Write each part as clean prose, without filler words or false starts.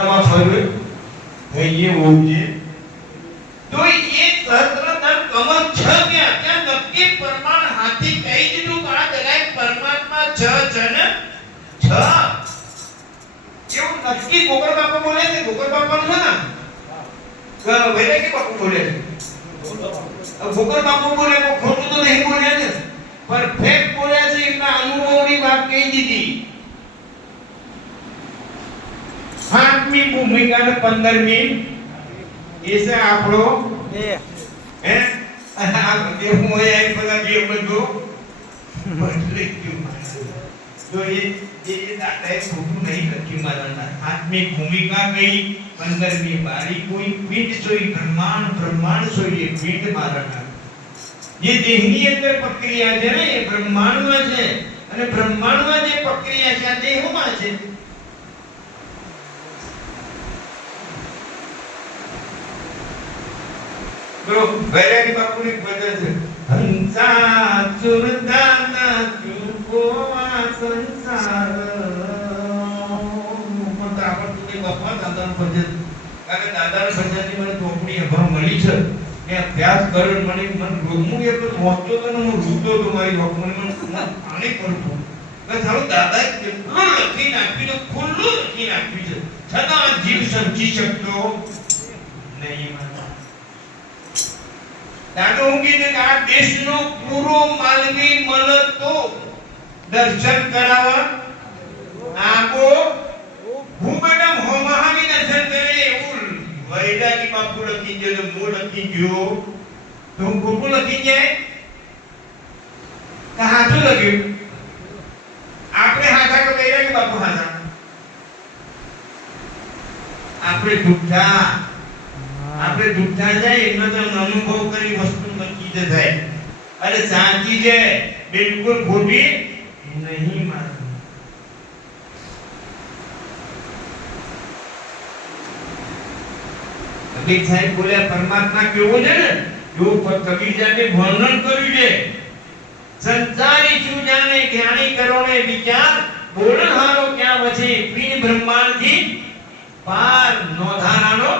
ફરવે થઈએ ઓમજે તો એ સહસ્ત્રધર કમળ છ ક્યાં ત્યાં નક્કી પ્રમાણ હાથી કહી દીધું કે આ જગ્યાએ પરમાત્મા છ જન છ એવું નક્કી ગોકળ બાપા બોલે છે. ગોકળ બાપાનું છે ને વૈરાગી બાપુ બોલે છે. ગોકળ બાપુ બોલે તો ખોટું તો નહીં બોલ્યા ને, પરફેક્ટ બોલ્યા છે. એમના અનુભવની વાત કહી દીધી. 8મી ભૂમિકા ને 15મી એ છે આપણો હે આ દેવું હોય આ બધા બે બધું બદલી ગયું. તો એ દાદાએ ખોટું નહીં લખ્યું મારા. 8મી ભૂમિકા કઈ, 15મી બારી કોઈ પિંડ સોઈ બ્રહ્માંડ, બ્રહ્માંડ સોઈ એ પિંડ મારા. જે દેહની અંદર પ્રક્રિયા છે ને એ બ્રહ્માંડમાં છે, અને બ્રહ્માંડમાં જે પ્રક્રિયા છે આ દેહમાં છે. તો વૈરાગી બાપુની ભજન છે, હંસા ચુરદાના ચૂકોવા સંસાર. પણ આપણે તો બાપા દાદાનું ભજન, કારણ કે દાદાનું ભજનની મને ચોપડી અભાવ મળી છે. મેં અભ્યાસ કર્યો, મને રોગમું એટલું પહોંચતો તો ને હું રૂતો તો મારી વખત મને પાણી પડતું કે સારું દાદાએ કેટલું લખી નાખ્યું છે, ખુલ્લું લખી નાખ્યું છે, છતાં જીવ સમજી શકતો નહીં. દાદો હું કીધું કે આ દેશનો પૂરો માલવી મળતો દર્શન કરાવવા આગો ભૂબેડમ હોમાહાની દર્શન કરે એવું વૈરાગી બાપુ લખી ગયો. હું લખી ગયો તો હું ખોટું લખી જાય કે હાથું લખ્યું? આપણે હાથા કે વૈરાગી બાપુ હાથા? આપણે જુઠ્ઠા. આપણે જુઠ્ઠા જાય એનો તો અનુભવ કરી વસ્તુ નક્કી જ થાય, અને સાચી છે બિલકુલ ખોટી નહીં. માનવું કબીર સાહેબ બોલ્યા પરમાત્મા કેવો છે ને એવું કબીર જાતે વર્ણન કર્યું છે. સંસારી શું જાણે જ્ઞાની કરોને વિચાર, બોલણ હારો ક્યાં વચ્ચે પીન બ્રહ્માંડથી પાર નોધારાનો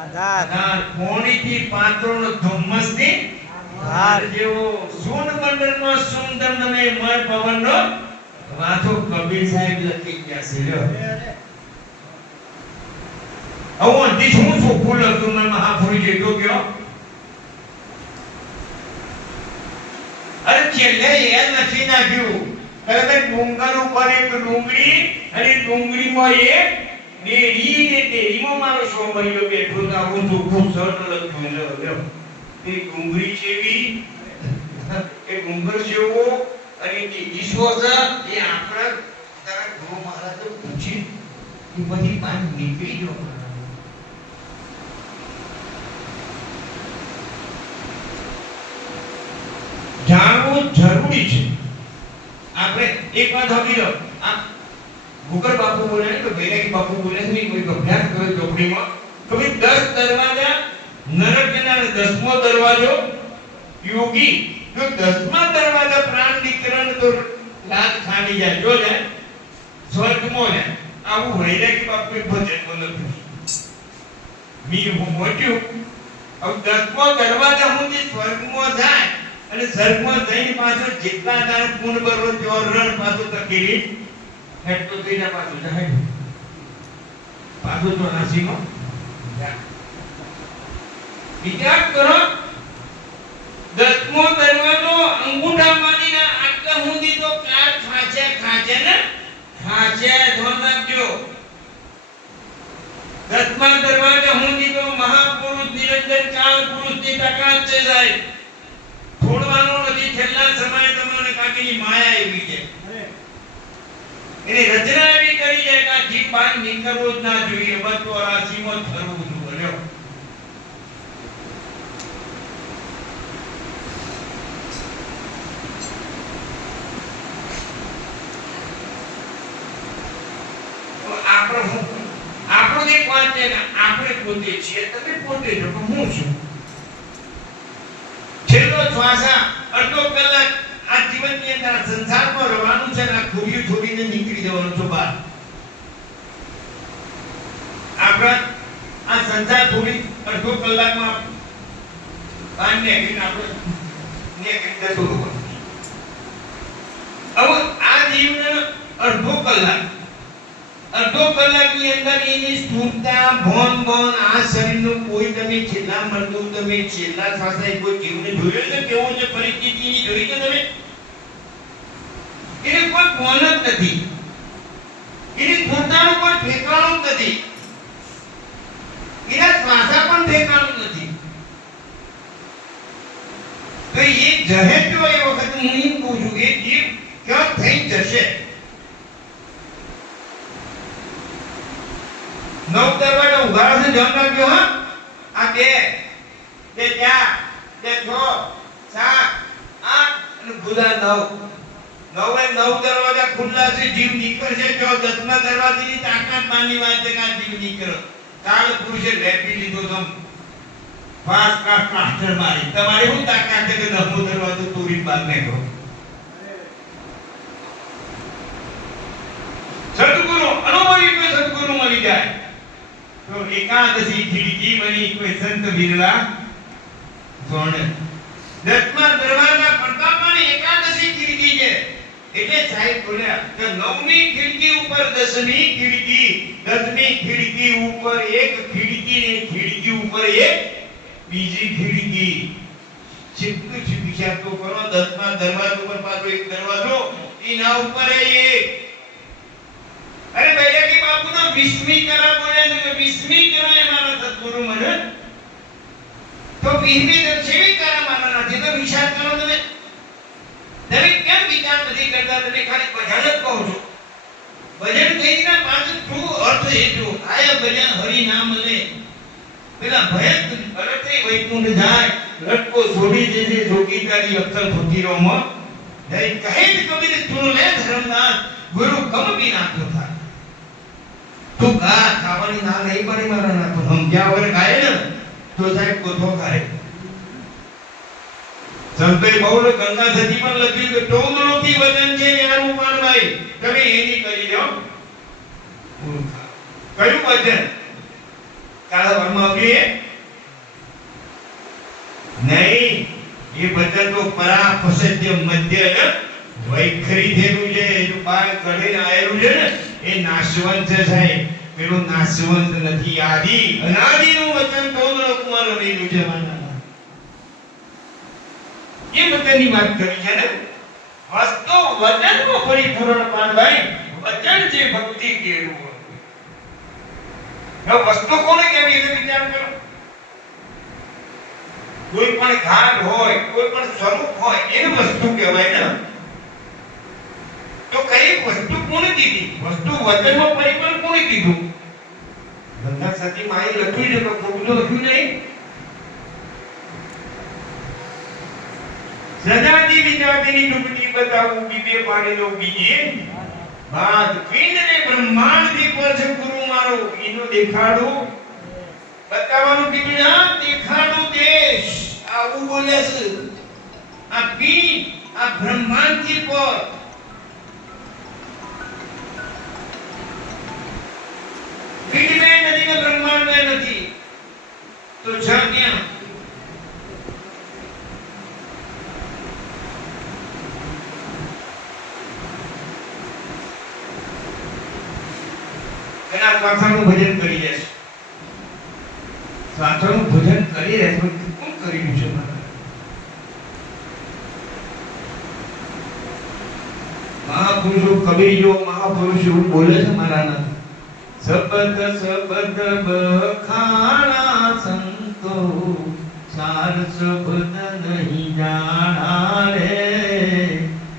આધાર. કોણીથી પાત્રોનો ધુમ્મસની ધાર જેવો સૂન મંડળમાં સુંદર અને મય પવનનો વાતો કબીર સાહેબ લખી ગયા છે. લ્યો આવું અંધી શું ચોખ્ખું લખતું મેં મહાપુરુષ જેટલો ગયો. અરે છેલ્લે એ લખી નાખ્યું કે ડુંગર ઉપર એક ડુંગળી, અને ડુંગળીમાં એક ડેરી, ને ડેરીમાં મારો સોમરિયો બેઠો તો આવું ચોખ્ખું સરળ લખ્યું. લ્યો એ ડુંગળી જેવી, એ ડુંગર જેવો, અને તે ઈશ્વર છે એ આપણા તારા ગુરુ મહારાજ પૂછી એ બધી વાત નીકળી ગયો. જાણવું જરૂરી છે. આપણે એક વાત સમજી લો, આ ભૂગર બાપુ બોલે ને, તો વૈરાગી બાપુ બોલે છે, કોઈ અભ્યાસ કર્યો ચોપડીમાં તો ભાઈ 10 દરવાજા નરકના 10મો દરવાજો યોગી, તો 10મા દરવાજા પ્રાણ નિકરણ તો લાત ખાની જાય, જો જાય સ્વર્ગમાં જાય. આવું વૈરાગી બાપુએ ભજન લખ્યું. મી હું મોટ્યું હવે 10મો દરવાજા સુધી સ્વર્ગમાં જાય, અને સ્વર્ગમાં જઈને પાછો જેટલા તાર પૂર્ણ બરો ચોરણ પાછો તકેલી હેઠો થઈને પાછું જાય, પાછું તો નાસીમાં જાય. વિચાર કરો, 10મો દરવાજો અંગૂઠા મારીના આટલા સુધી તો કાર ખાચે ને ખાચે ધોન રાખજો. 10મા દરવાજા સુધી તો મહાપુરુષ નિરંજન કાળ પુરુષ ની તાકાત છે સાહેબ. છોડવાનું નથી. છેલ્લા સમયે તમને કાકીની માયા એવી છે, એની રચના એવી કરી છે કે જીવ બાર નીકળવો જ ના જોઈએ, બધો રાશિમાં થરવું જોઈએ. આપણો એક વાત છે કે આપણે પોતે છીએ, તમે પોતે છો, પણ હું છું. છેલ્લો શ્વાસા અડધો કલાક આ જીવનની અંદર સંસારમાં રહેવાનું છે, ને આ ખોડિયું છોડીને નીકળી જવાનું છે બહાર. આપણા આ સંસાર થોડી અડધો કલાકમાં કાનને કરીને આપણે ને કરીને જતો રહો. હવે આ જીવને અડધો કલાકની અંદર એની સ્થૂળતા ભોન આ શરીરનું કોઈ તમે છેલ્લા મરતું તમે છેલ્લા શ્વાસે કોઈ જીવને જોયું છે કેવો છે પરિસ્થિતિ જોઈ છે તમે? એને કોઈ ભોન જ નથી, એની સ્થૂળતાનું કોઈ ઠેકાણું જ નથી, એના શ્વાસા પણ ઠેકાણું નથી. તો એ જહે જો એ વખત હું એમ કહું છું એ જીવ ક્યાં થઈ જશે? નવ દરવાજા ઉઘાડા છે, ધ્યાન રાખજો. હા, આ બે ચાર બે છ સાત આઠ અને ખુલ્લા નવ દરવાજા ખુલ્લા છે. જીવ નીકળશે જો 10મા દરવાજાની તાકાત માની વાત છે કે આ જીવ નીકળે. કાળ પુરુષે લેપી લીધો તમ ફાસ્ટ કાસ્ટર મારી. તમારી શું તાકાત છે કે 10મો દરવાજો તોડી બહાર નીકળો? સદગુરુ અનુભવી કોઈ સદગુરુ મળી જાય તો એકાદશી ખીડકી બની કોઈ સંત વિરલા જોણે. 10મા દરવાજા પ્રતાપની એકાદશી ખીડકી છે. એટલે સાહેબ બોલ્યા કે 9મી ખીડકી ઉપર 10મી ખીડકી, 10મી ખીડકી ઉપર એક ખીડકી ને ખીડકી ઉપર એક બીજી ખીડકી. કેટલું છે વિચાર તો કરો. 10મા દરવાજા ઉપર પાછો એક દરવાજો, એના ઉપર એક. અરે બેરાગી બાપુનો 20મી કરા બોલ્યા છે કે 20મી કરા એ મારા સદગુરુ મને તો 20મી દક્ષેમી કરા મારા નથી. તો વિચાર કરો તમે કેમ વિચાર નથી કરતા? તમે ખાલી ભજન જ કહો છો. ભજન કહીના પાછળ શું અર્થ એ જો આયા ભજન હરિ નામ લે પેલા ભયત અરતે વૈકુંઠ જાય લટકો છોડી દેજે જોગીતારી અક્કલ ફકીરોમાં જઈ કહે કબીર તું લે ધર્મદાસ ગુરુ કમ બી નાખ્યો થાય. તું ગા ખાવાની ના નહીં પડી મારા ના તો સમજ્યા વગર ગાય ને તો સાહેબ કોઠો ખાય. સંતોએ બહુ ગંગા સતી પણ લખ્યું કે 14 લોકી વચન છે ને આનું પાનભાઈ તમે એની કરી લો. કયું વચન? કાળા વર્મા આવ્યું નહીં. એ વચન તો પરા પસદ્ય મધ્ય ને વૈખરી થયેલું છે. એનું બાર કઢીને આયેલું છે ને એ નાશવંત છે સાહેબ. પેલું નાશવંત નથી, આદિ અનાદિનું વચન 14 લોકમાં રહેલું છે. એ વચનની વાત કરી છે ને. વસ્તુ વચનનું પરિપૂર્ણ પાનભાઈ વચન જે ભક્તિ કેળવું. હવે વસ્તુ કોને કેવી રીતે વિચાર કરો? કોઈ પણ ઘાટ હોય, કોઈ પણ સ્વરૂપ હોય એને વસ્તુ કહેવાય ને. તો કઈ વસ્તુ કોને દીધી? વસ્તુ વચનમાં પરિપૂર્ણ કોને કીધું? ગંગા સતી માએ લખ્યું છે તો ખોટું લખ્યું નહીં. સજાતી વિજાતીની ડૂબતી બતાવું બીબે પાડી લો બીજી બાદ પિંડ ને બ્રહ્માંડ થી પર ગુરુ મારો એનો દેખાડું બતાવવાનું કીધું ના દેખાડું દેશ આવું બોલે છે. આ પિંડ આ બ્રહ્માંડ થી પર પિંડ में નથી કે બ્રહ્માંડ में નથી તો છે ક્યાં? સ્વાથાનું ભજન કરી રહેશે. સ્વાથાનું ભજન કરી રહેશે. કોણ કર્યું છે? મહાપુરુષો કબીર મહાપુરુષો બોલે છે મારા નામ. સબદ સબદ બખાણા સંતો સાર શબ્દ નહીં જાણા રે.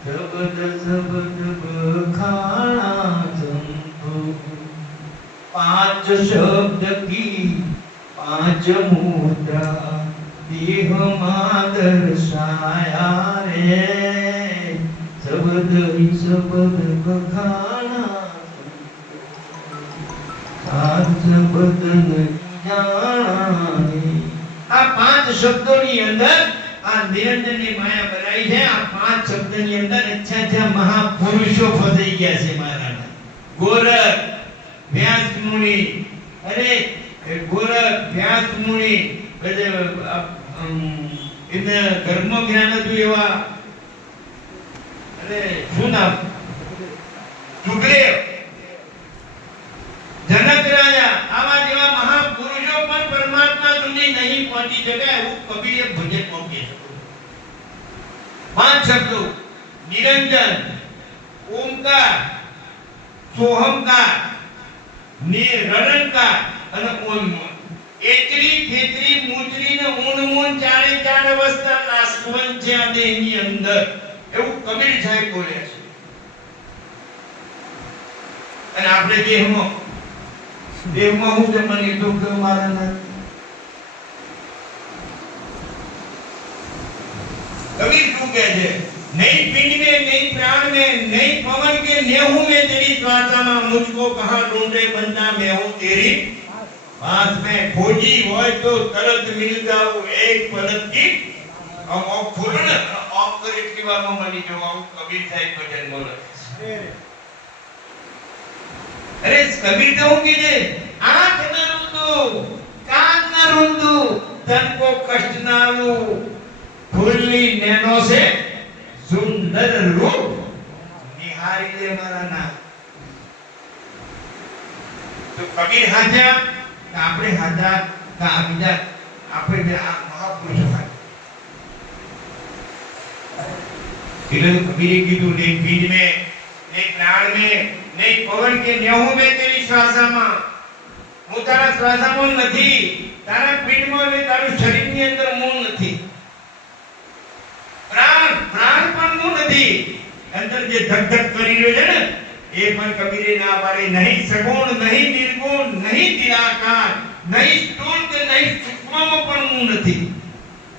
સબદ સબદ બખાણા સંતો पांच शब्द की पांच मुद्रा देह માં દર્શાયા રે. શબ્દ ही शब्द બખાણા સાત શબ્દ નહીં જાણે. આ 5 શબ્દોની અંદર આ નિરંજનની માયા બનાવી છે. આ 5 શબ્દની અંદર અચ્છા મહાપુરુષો ફસાઈ ગયા છે મારા. ગોરખ, વ્યાસ મુનિ, અરે ગોરખ વ્યાસ મુનિ બધે એને ધર્મ જ્ઞાન હતું એવા, અરે શું નામ, સુગ્રીવ, જનક રાજા, આવા જેવા મહાપુરુષો પણ પરમાત્મા સુધી નહીં પહોંચી શકે એવું કબીરે ભજન મૂકે છે. 5 શબ્દો: નિરંજન, ઓમકાર, સોહમકાર, નિરણકાર અને ઓન્મન. એચરી ખેતરી મૂચરી ને ઊંડ ચારે ચાર અવસ્થા નાશવંત છે આ દેહની અંદર, એવું કબીર સાહેબ બોલ્યા છે. અને આપણે દેહમાં હું જમવાની દુઃખ મારા ના कबीर क्यों कहते हैं, नहीं पिंड में, नहीं प्राण में, नहीं पवन के नेहू में तेरी स्वार्थामा, मुझको कहां ढूंढे बंदा मैं हूं तेरी पास में. खोजी होय तो तरत मिल जाऊं एक पलक की. हम ऑफ खोलो ना, ऑफ करे की बार में मनी जो आऊं कबीर साहिब भजन बोले. अरे कबीर तो हूं कीजे आंख न रूंदू, कान न रूंदू, तन को कष्ट ना आलू, फूलनी नैनो से सुंदर रूप निहारी ले मारा ना. तो कबीर हाजा આપણે હાજા કા બીજા આપણે આ મહાપુરુષ હતા. એટલે કબીરે કીધું, નહીં બીજ में, નહીં પ્રાણ में, નહીં પવન કે નેહુ में તેરી શ્વાસામાં, હું તારા શ્વાસામાં નથી, તારા પીઠમાં ને તારું શરીરની અંદર હું નથી. પ્રાણ પણ હું નથી, અંદર જે ધક ધક કરી રહ્યો છે ને એ પણ કબીરે ના પાડી. નહીં સગુણ, નહીં નિર્ગુણ, નહીં નિરાકાર, નહીં સ્થૂળ કે નહીં સૂક્ષ્મમાં પણ હું નથી.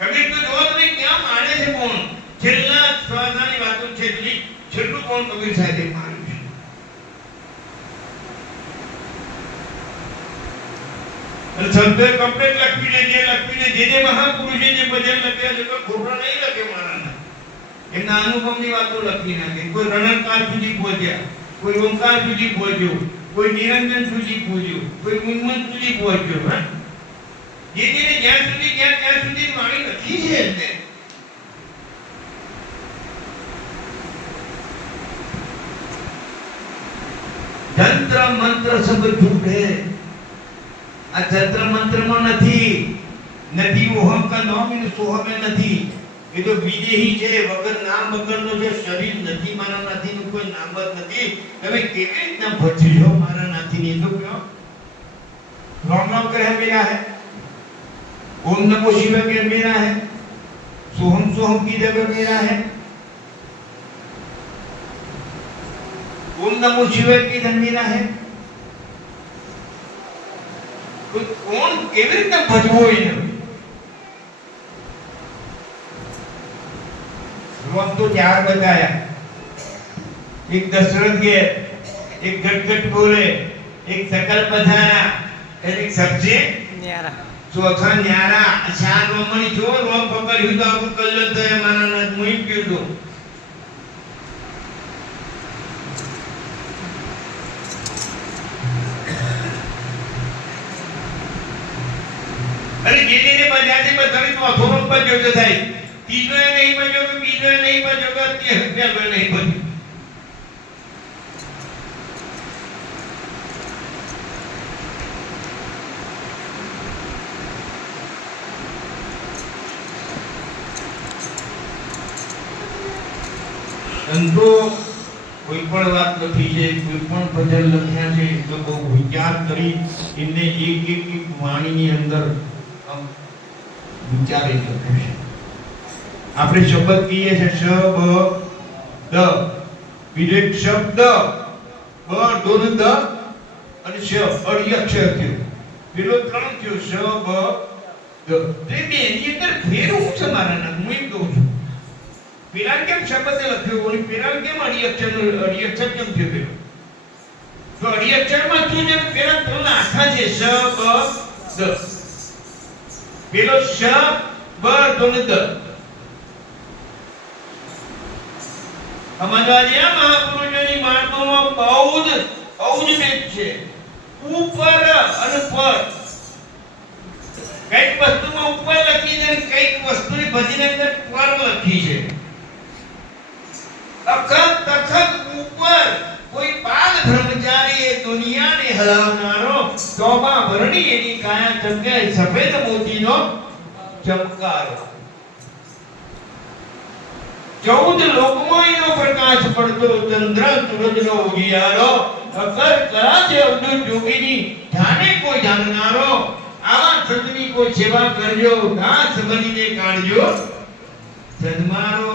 કબીર તો જો તમે ક્યાં માને છે કોણ, છેલ્લા શ્વાસની વાતો છેલ્લું કોણ કબીર સાહેબે માન્યું છે. અને સંતો કમ્પ્લીટ લખીને જે મહાપુરુષે જે ભજન લખ્યા છે તો ખોટો નહીં લખે મારા. એમના અનુભવની વાતો લખી નાખે. કોઈ રણકાર સુધી પહોંચ્યા, કોઈ ઓમકાર સુધી પહોંચ્યો, કોઈ નિરંજન સુધી પહોંચ્યો, કોઈ ઉન્મન સુધી પહોંચ્યો. હા, જેને જ્યાં સુધી ત્યાં સુધી વાણી નથી છે એમને. તંત્ર મંત્ર સબ झूठ है. આ તંત્ર મંત્રમાં નથી ઓહમ કા નામ ઇન સોહમ નથી. એ તો વિદેહી છે, વગર નામ વગરનો છે. શરીર નથી મારા નાથીનું, કોઈ નામ જ નથી. તમે કેવી રીતના ભજ્યો મારા નાથીની? તો કયો રામ રામ કહે મેરા है, ओम नमो शिवाय के मेरा है, सोहम की जगह मेरा है. ओम नमो शिवाय की जगह मेरा है. तो कौन केवी રીતના ભજવો એને? रोम तो चार बताया. एक दशरथ के, एक गटगट बोले, एक सकल पधारा, एक सबसे न्यारा. ચોથા ન્યારા શાન રોમણી જો રોમ પકડ્યું તો આપણું કલ્યાણ થાય. મારા નાથ મુઈ કીધું. અરે જેને બજાજે બધાની તો અથોરો બજ્યો તો થાય. ત્રીજો નહીં બજ્યો કે બીજો નહીં બજ્યો કે તે પેલો નહીં બજ્યો. સંતો કોઈ પણ વાત લખી છે, કોઈ પણ ભજન લખ્યા છે તો બહુ વિચાર કરી એમને એક વાણીની અંદર વિચારે લખ્યું છે. આપણે શબ્દ કહીએ છે શબ્દ, બીજો એક શબ્દ બ દોન દ અને શ અડી અક્ષર થયો, પેલો 3 થયો શબ્દ. તે બેની અંદર ફેર હું છે મારા નામ હું એમ કહું છું. પેલા કેમ શબ્દ લખ્યો અને પેલા કેમ અડી અક્ષર કેમ થયો પેલો? તો અડી અક્ષરમાં શું છે? પેલા 3 આખા છે શબ્દ, પેલો શ બ દોન દ. સમજવા જેવા મહાપુરુષોની વાતોમાં બહુ જ ભેદ છે. ઉપર અને પર કઈક વસ્તુમાં ઉપર લખી છે કઈક વસ્તુની બધી અંદર પર લખી છે અખત તખત ઉપર કોઈ બાલ બ્રહ્મચારી એ દુનિયાને હલાવનારો તોબા ભરણી એની કાયા ચમકે સફેદ મોતીનો ચમકારો 14 લોકમાં એનો પ્રકાશ પડતો ચંદ્ર સૂરજનો ઉગિયારો અકર કરાચે અવધૂત જોગીની જાણે કોઈ જાણનારો આવા સંતની કોઈ સેવા કરજો દાસ બનીને કાઢજો સન્મારો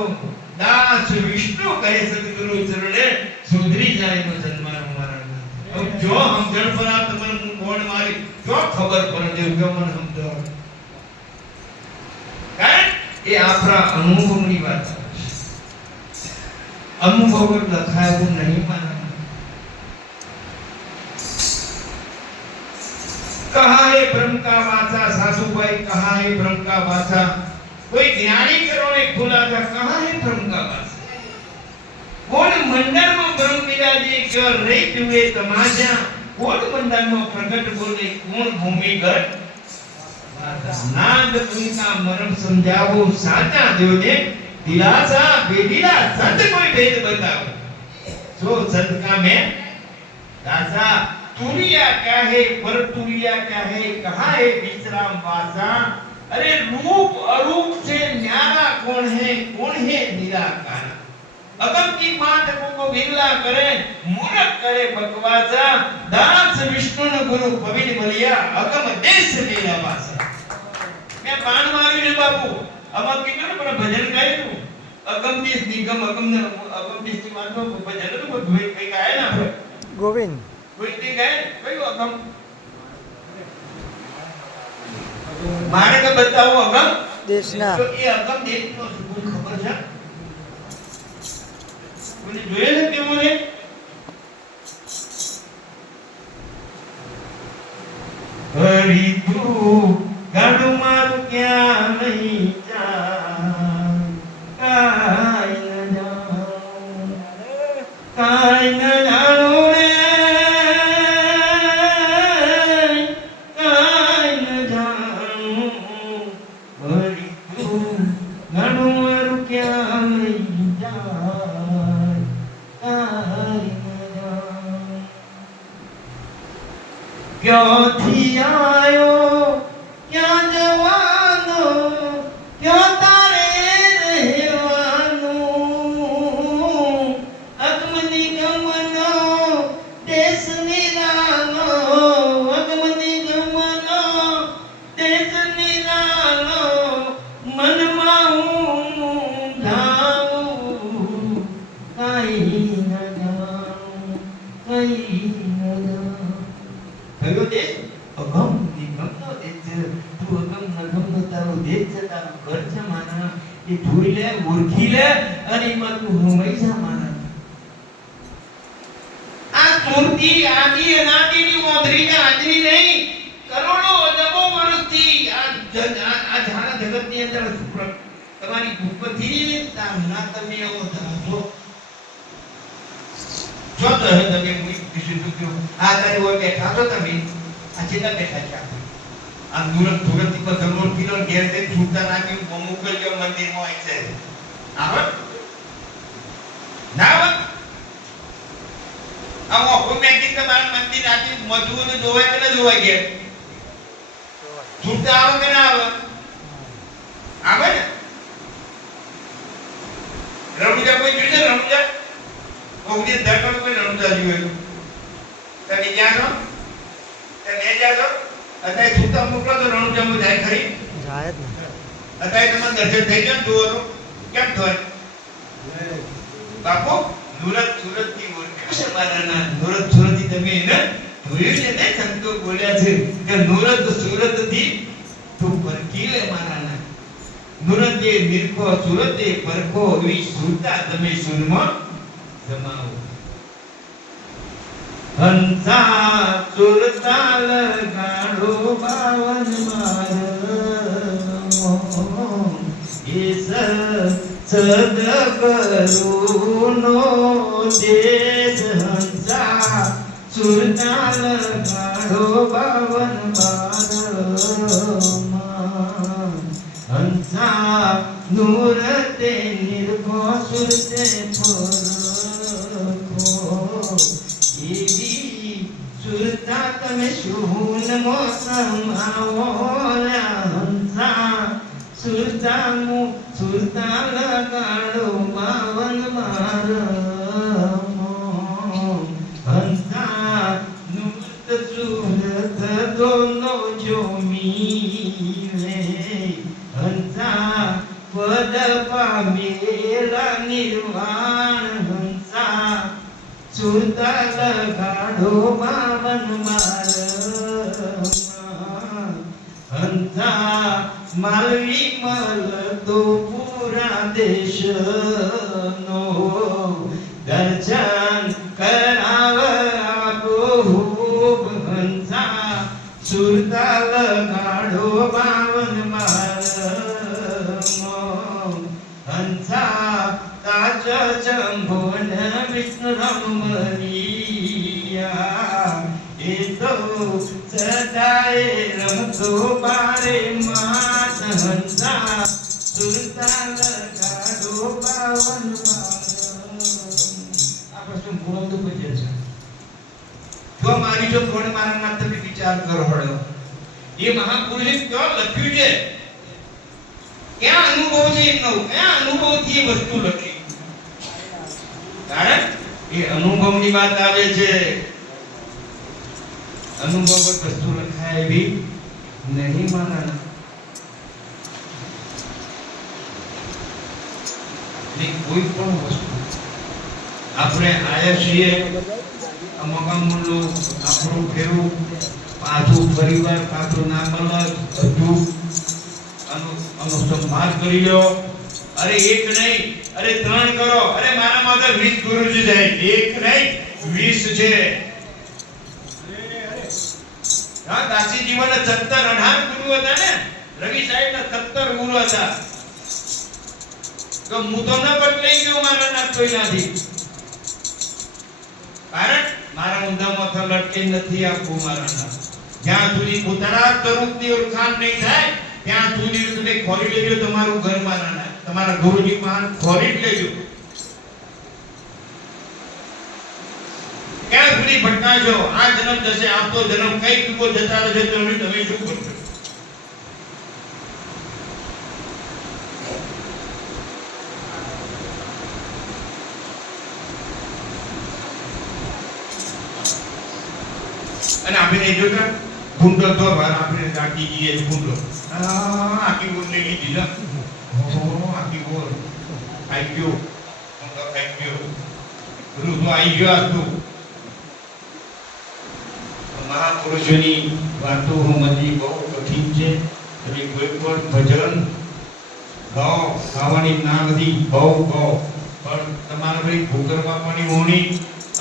દાસ વિષ્ણુ કહે સદગુરુ ચરણે સુધરી જાય નો સન્માન મારા જો સમજણ પર આ તમને કોણ મારી જો ખબર પડે કે મન સમજો કારણ એ આપણા અનુભવની વાત છે अनुभव लखाया नहीं माना कहा है ब्रह्म का वाचा सासू भाई कहा है ब्रह्म का वाचा कोई ज्ञानी करो ने खुला था कहा है ब्रह्म का वाचा कौन मंडल में ब्रह्म विराजे क्यों रे जुए तमाशा कौन मंडल में प्रकट बोले कौन भूमिगत नाद उनका मर्म समझावो साचा देवने दिलासा बेदिला संत कोई भेद बताओ जो संत का में दासा तुरिया क्या है पर तुरिया क्या है कहाँ है विश्राम वासा अरे रूप अरूप से न्यारा कौन है निराकार अगम की मात को विगला करे मूर्ख करे बकवासा दास विष्णु न गुरु पवित्र बलिया अगम देश मेरा वासा मैं बाण मारी रे बाबू अमा कीधું ને પણ ભજન ગાયું અગમ દેશ નિગમ અગમ દેશ ની વાતો ભજન તો કોઈ કઈ ગાય ને આપણે ગોવિંદ કોઈ કઈ ગાય કયું અગમ મારે કે બતાવો અગમ દેશના તો એ અગમ દેશ નો શું ખબર છે કોને જોયે છે કેવું છે હરી તું ગાડું મારું ક્યાં નહીં કાઈ ન જાણો રે કાઈ ન જાણો વળી તું ગાડું મારું ક્યાં નહીં જાય કાઈ ન જાણો ક્યાંથી આયો ક્યાં જવાનો ક્યાં તારે રહેવાનું અગમની ગમનો દેશ નિરાનો અગમની ગમનો દેશ નિરાનો મનમાં હું જાઉં કઈ ન જાઉં કઈ ન જાઉં કયો દેશ અગમ નિગમનો દેશ તું અગમ નગમનો તારો દેશ છે તારું ઘર છે મારા એ જોઈ લે ઓળખી લે અને એમાં તું હોમાઈ જા મારા આ મૂર્તિ આદિ અનાદિની મોદરી ને હાજરી નહીં કરોડો અજબો વર્ષથી આ જાણા જગતની અંદર તમારી ઉત્પત્તિની ના તમે આવો ધરાવો જો તો તમે કીધું કે આ તારી ઓર બેઠા છો તમે આ ચેતા બેઠા છે આ તુરંત પર ધર્મોર કિલો ઘેર દે છૂટા નાખી મોકલજો મંદિરમાં આવી જાય આવત નાવત આ ઓકો મેકિંગ તમારા મંદિર આથી મજૂર જોવાય કે ન જોવાય ઘેર છૂટા આવે કે ના આવે આવે ને રમુજા કોઈ જોઈ છે રમુજા ઓગની દરકડ કોઈ રમુજા જોયું તમે જાણો તમે જાણો અત્યારે છૂટા મોકલો તો રણુજામાં જાય ખરી જાય જ ને અત્યારે તમને દર્શન થઈ જાય જોવો તો કેમ થાય બાપુ નુરત સુરત થી ઓળખ્યું છે મારા ના નુરત સુરત થી તમે એને જોયું છે ને સંતો બોલ્યા છે કે નુરત સુરત થી તું પરખી લે મારા ના નુરત એ નિરખો સુરત એ પરખો એવી સુરતા તમે સુરમાં સમાવો હંસા સુરતાલ ગાડો બાવન માર એ સદગુરુનો દેશ હંસા સુરતાલ ગાડો ગાઢો બાવન બારમાં હંસા નૂર તે નિર્ભો સુરતે ફરખો એવી સુરતા તમે શુન મોસમ આવોલા હંસા સુરતા લગાડો બાવન બારમો હંસા નૂત સુરત દોનો જો મીલે હંસા પદ પામેલા નિર્વાણ હંસા સુરતા લગાડો બાવન બારમાં હંસા માલવી મલ તો પૂરા દેશનો દર્શન કરાવ ખૂબ હંસા સુરતા લગાડો બાવન બારમો હંસા તાચ ચંભોન વિષ્ણુ રમરિયા એ તો સદાય રમતો બારે માત હંસા સુરતા લગાડો બાવન બારમ આ પ્રશ્ન પૂરો તો પૂછે છે જો મારી જો કોણ મારા નામ તમે વિચાર કરો હળો એ મહાપુરુષે ક્યાં લખ્યું છે ક્યાં અનુભવ છે એમનો ક્યાં અનુભવથી એ વસ્તુ લખી કારણ એ અનુભવની વાત આવે છે અનુભવ વસ્તુ લખાય એવી નહીં માના કોઈ પણ વસ્તુ આપણે આયા છીએ મકાન મુલ્લો આપણું ફેરું પાછું પરિવાર પાછું ના મળે બધું આનો સંભાળ કરી લો અરે એક નહીં અરે ત્રણ કરો અરે મારા માથે 20 ગુરુજી જાય એક નહીં 20 છે હા દાસી જીવન 17 18 ગુરુ હતા ને રવિ સાહેબ ના 17 ગુરુ હતા તો હું તો ન બદલાઈ ગયો મારા ના કોઈ નથી કારણ મારા ઊંધા માથા લટકે નથી આપવું મારા ના જ્યાં સુધી પોતાના સ્વરૂપની ઓળખાણ નહીં થાય ત્યાં સુધી તમે ખોરી લેજો તમારું ઘર મારા ના તમારા ગુરુજી મહાન ખોરી લેજો ક્યાં સુધી ભટકાજો આ જન્મ જશે આપતો જન્મ કઈ ચૂકો જતા રહેશે તમે શું કરશો અને આપણે જોતા ગુંડો તો વાર આપણે રાખી ગઈએ ગુંડો આખી બોલ લઈ લીધી ને આખી બોલ આઈ ગયો ગુંડો આઈ ગયો રૂપો આઈ ગયો હતું મહાપુરુષોની વાતો સમજવી બહુ કઠિન છે અને કોઈ પણ ભજન ગાઓ ગાવાની ના નથી બહુ ગાઓ પણ તમારે ભાઈ ભૂકર બાપાની મોણી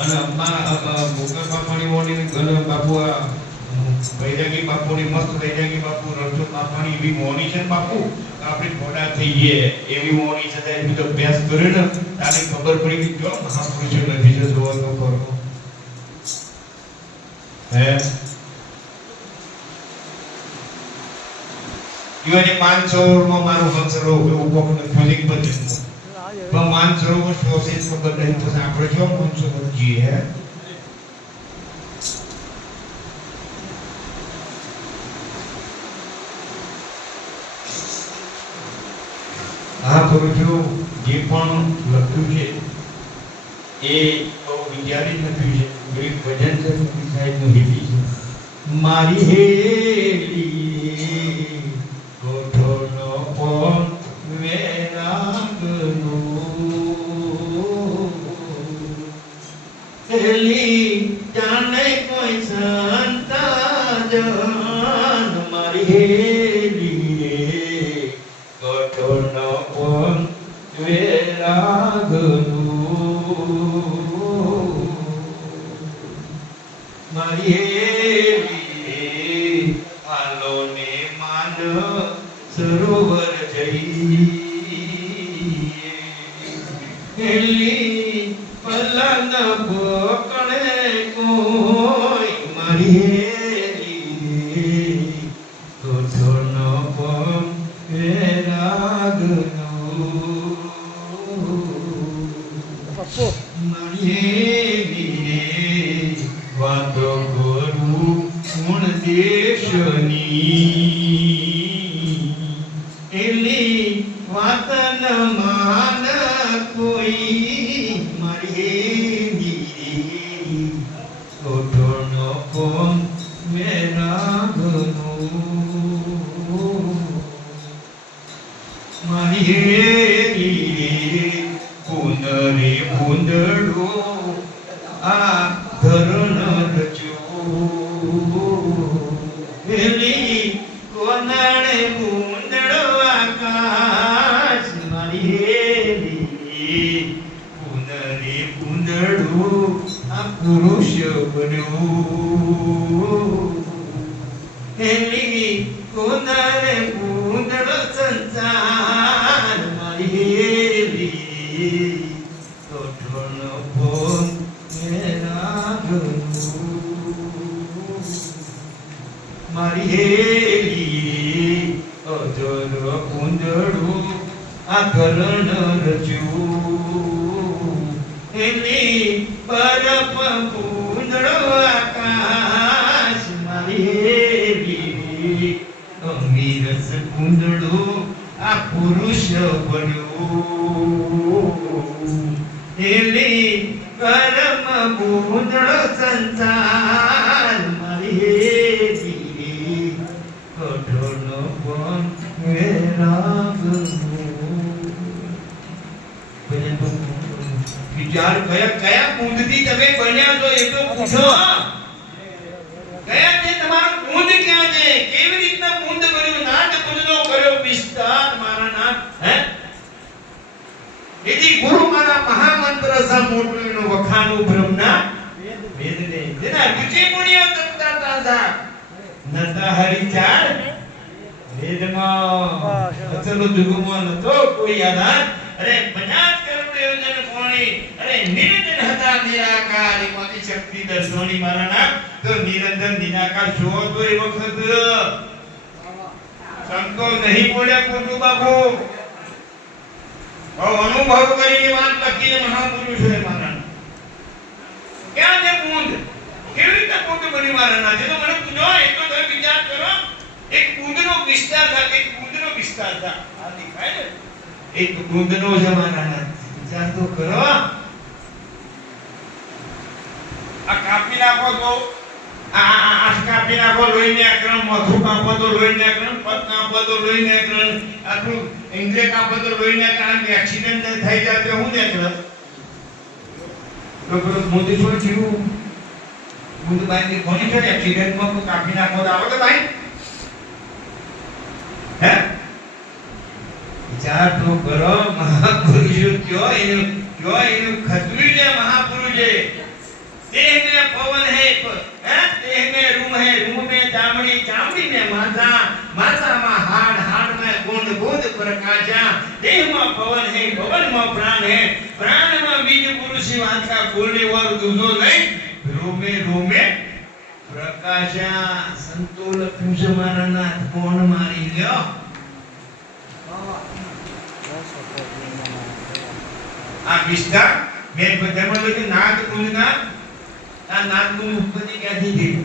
અને ભૂકર બાપાની મોણી ઘર બાપુ વૈરાગી બાપુની મસ્ત વૈરાગી બાપુ રણછોડ બાપાની એવી મોણી છે ને બાપુ આપણે ઘોડા થઈ ગયે એવી મોણી છે એવી તો અભ્યાસ કર્યો ને તારે ખબર પડી કે જો મહાપુરુષો નથી જો જોવા તો કરો હે ઈવને 500 માં મારું વંશરો ઉપોક મ્યુઝિક બજન પણ 500 વર્ષ હોશે ખબર નહીં તો આપણે જો 500 વર્ષ જીએ હે આ પુરુષો જે પણ લખ્યું છે એ બહુ વિચારી લખ્યું છે એક ભજન છે કવિ સાહેબનું હિન્દી છે મારી હેલી ગોઠોનો પણ વેરાગનો હેલી જાણે કોઈ સંતા જન મારી હેલી ગોઠોનો પણ વેરાગનો મારી હાલો ને માન સરોવર જઈ હેલી પલન ભોકણે કોઈ મારી દેશની એલી વાત ન માન કોઈ મારી ઓઠોનો કોમ મેરા ઘનો મારી હેરી પુનરે પુંદડો આ ધરણ રચો એલી કોનાણે પુંદડો આકાશ મારી હેરી પુનરે પુંદડો આ પુરુષ બન્યો એલી કોનાણે પુંદડો સંસાર મારી હેરી ઓઠોનો કોમ મેરા ઘનો મારી હેલી અધર કુંદડું આ કરણ રચ્યું એની પરપ કુંદડો આકાશ મારી હેલી અમીરસ કુંદડો આ પુરુષ બન્યો એલી કરમ કુંદડો સંસાર મારી હેલી કઠોળનો પણ મેરા વિચાર કયા કુંડથી તમે બન્યા છો એ તો પૂછો કયા છે તમારો કુંડ ક્યાં છે કેવી રીતના કુંડ બન્યું નાટ કુંડનો કર્યો વિસ્તાર મારા નાથ હે એથી ગુરુ મારા મહામંત્ર સા મોટલો વખાનો બ્રહ્મના વેદને તેના રુચિ પુણ્ય કરતા હતા નતા હરિચાર વેદમાં અચલો જુગમાં નતો કોઈ આધાર અરે 50 કરોડ યોજન કોણી અરે નિરંજન હતા નિરાકાર એમાંથી શક્તિ દર્શોની મારા નામ તો નિરંજન નિરાકાર છો તો એ વખત સંતો નહીં બોલ્યા પૂજુ બાપુ અનુભવ કરીને વાત લખીને મહાપુરુષોએ મારા ક્યાં છે કુંડ કેવી રીતે કુંડ બની મારા ના તો મને પૂછો એ તો તમે વિચાર કરો એક કુંડનો વિસ્તાર થાય એક કુંડનો વિસ્તાર થાય આ દેખાય ને એક કુંડનો જમાના ના વિચાર તો કરો આ કાપી નાખો તો આ કાપી નાખો લોહીને ક્રમ મધુ કાપો તો લોહીને ક્રમ પગ કાપો તો લોહીને ક્રમ આટલું ઇન્દ્રિય કાપો તો લોહીને ક્રમ એક્સિડન્ટ થઈ જાય તો હું દેખ તો મોદી શું થયું મુંદ બાઈ કોની છે એક્સિડન્ટ માં કાપી નાખો તો આવડે ભાઈ હે વિચાર તો કરો મહાપુરુષો કયો એનું ખતરી છે મહાપુરુષે देह में पवन है देह में रूम है रूम में चामड़ी चामड़ी में माथा माथा में हाड़ हाड़ में गुण बोध प्रकाशा देह में पवन है पवन में प्राण है प्राण में बीज पुरुष वात का बोलने और दूसरो नहीं रोमे प्रकाशा संतोल पूज मारना कोण मारी ल्यो आ विस्तार मैं बदमल के नाद कुंजना આ નાદની ઉત્પત્તિ ક્યાંથી થઈ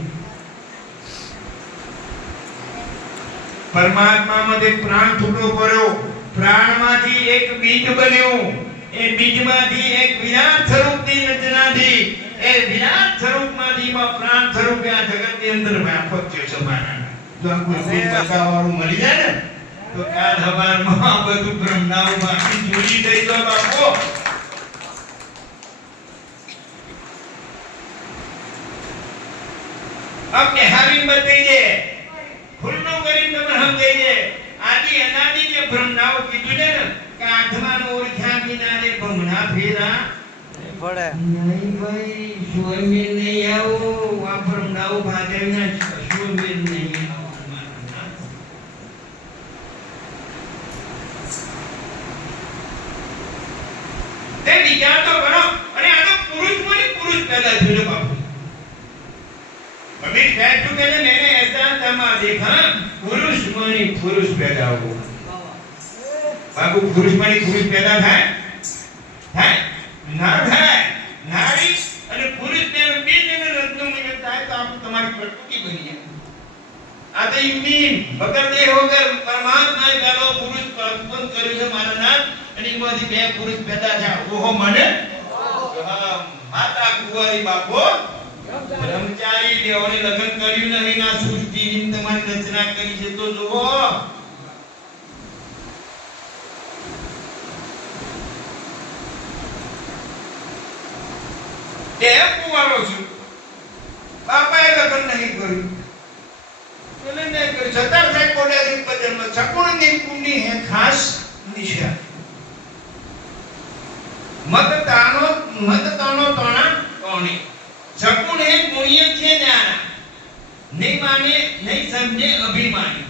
પરમાત્મામાંથી પ્રાણ છૂટો પડ્યો પ્રાણમાંથી એક બીજ બન્યું એ બીજમાંથી એક વિરાટ સ્વરૂપની રચના થઈ એ વિરાટ સ્વરૂપમાંથી પ્રાણ સ્વરૂપે આ જગતની અંદર વ્યાપક છે સમાના જો આ કોઈ પેટ બતાવવાનું મળી જાય ને તો કાલ હવારમાં આ બધું બ્રહ્માઓ બાકી જોઈ દઈ દો બાપો अब निहारी बताइए खुल्लो करीन तब हम देंगे आदि अनादि के ब्रह्माओं की तुझे ना कि आत्मा नो और ख्या किनारे बमना फेरा पड़े नहीं भाई शोर में नहीं आओ वहाँ ब्रह्माओं भागे ना शोर में नहीं आओ ते विचार तो करो अरे आ तो पुरुष पैदा हुए बापू कभी कह चुके हैं मैंने ऐसा तमा देखा पुरुष मणि पुरुष पैदा हो बाबू पुरुष मणि पुरुष पैदा થાય ના થાય નારી અને પુરુષ ને બે જણ રત્નો મિલન થાય તો આપ તમારી પ્રકૃતિ બની જાય આ તો એમની વગર દેહ વગર પરમાત્માએ પેલો પુરુષ ઉત્પન્ન કર્યો છે મારા નાથ, અને એમાંથી બે પુરુષ પેદા થયા. ઓહો મને માતા કુંવારી બાપો બ્રહ્મચારી દેવોને લગ્ન કર્યું નહીં, ના સૃષ્ટિની તમારી રચના કરી છે. તો જુઓ દેહ કુંવારો છું, બાપાએ લગ્ન નહીં કર્યું, પેલે નહીં કર્યું. છતાં સાહેબ બોલ્યા ભજનમાં સગુણ નિપુણની હે ખાસ નિશા મત તાનો તણા તોણી. સગુણ હે ગુણ્ય છે ન્યારા, નહીં માને નહીં સમજે અભિમાની.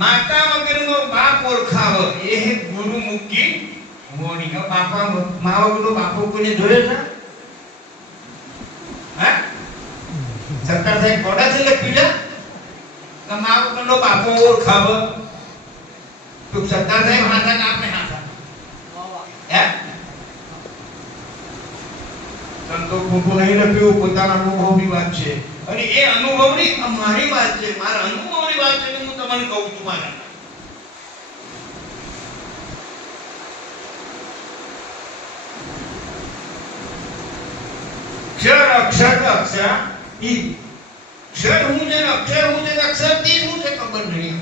માતા વગરનો બાપ ઓળખાવ એ હે ગુરુ મુકી મોણી. બાપા મા વગરનો બાપો કોઈને જોયો છે? હા, સરકાર સાહેબ કોડા છે લખ્યું છે કે મા વગરનો બાપો ઓળખાવ. તો સરકાર સાહેબ હાથા કે આપણે હાથા હે સંતો ખોટું નહીં લખ્યું, પોતાના અનુભવની વાત છે. અને એ અનુભવની મારી વાત છે, મારા અનુભવની વાત છે. હું તમને કહું છું મારા ક્ષર અક્ષર અક્ષર ઈ ક્ષર હું છે ને અક્ષર હું છે ને અક્ષર તી હું છે ખબર નહીં.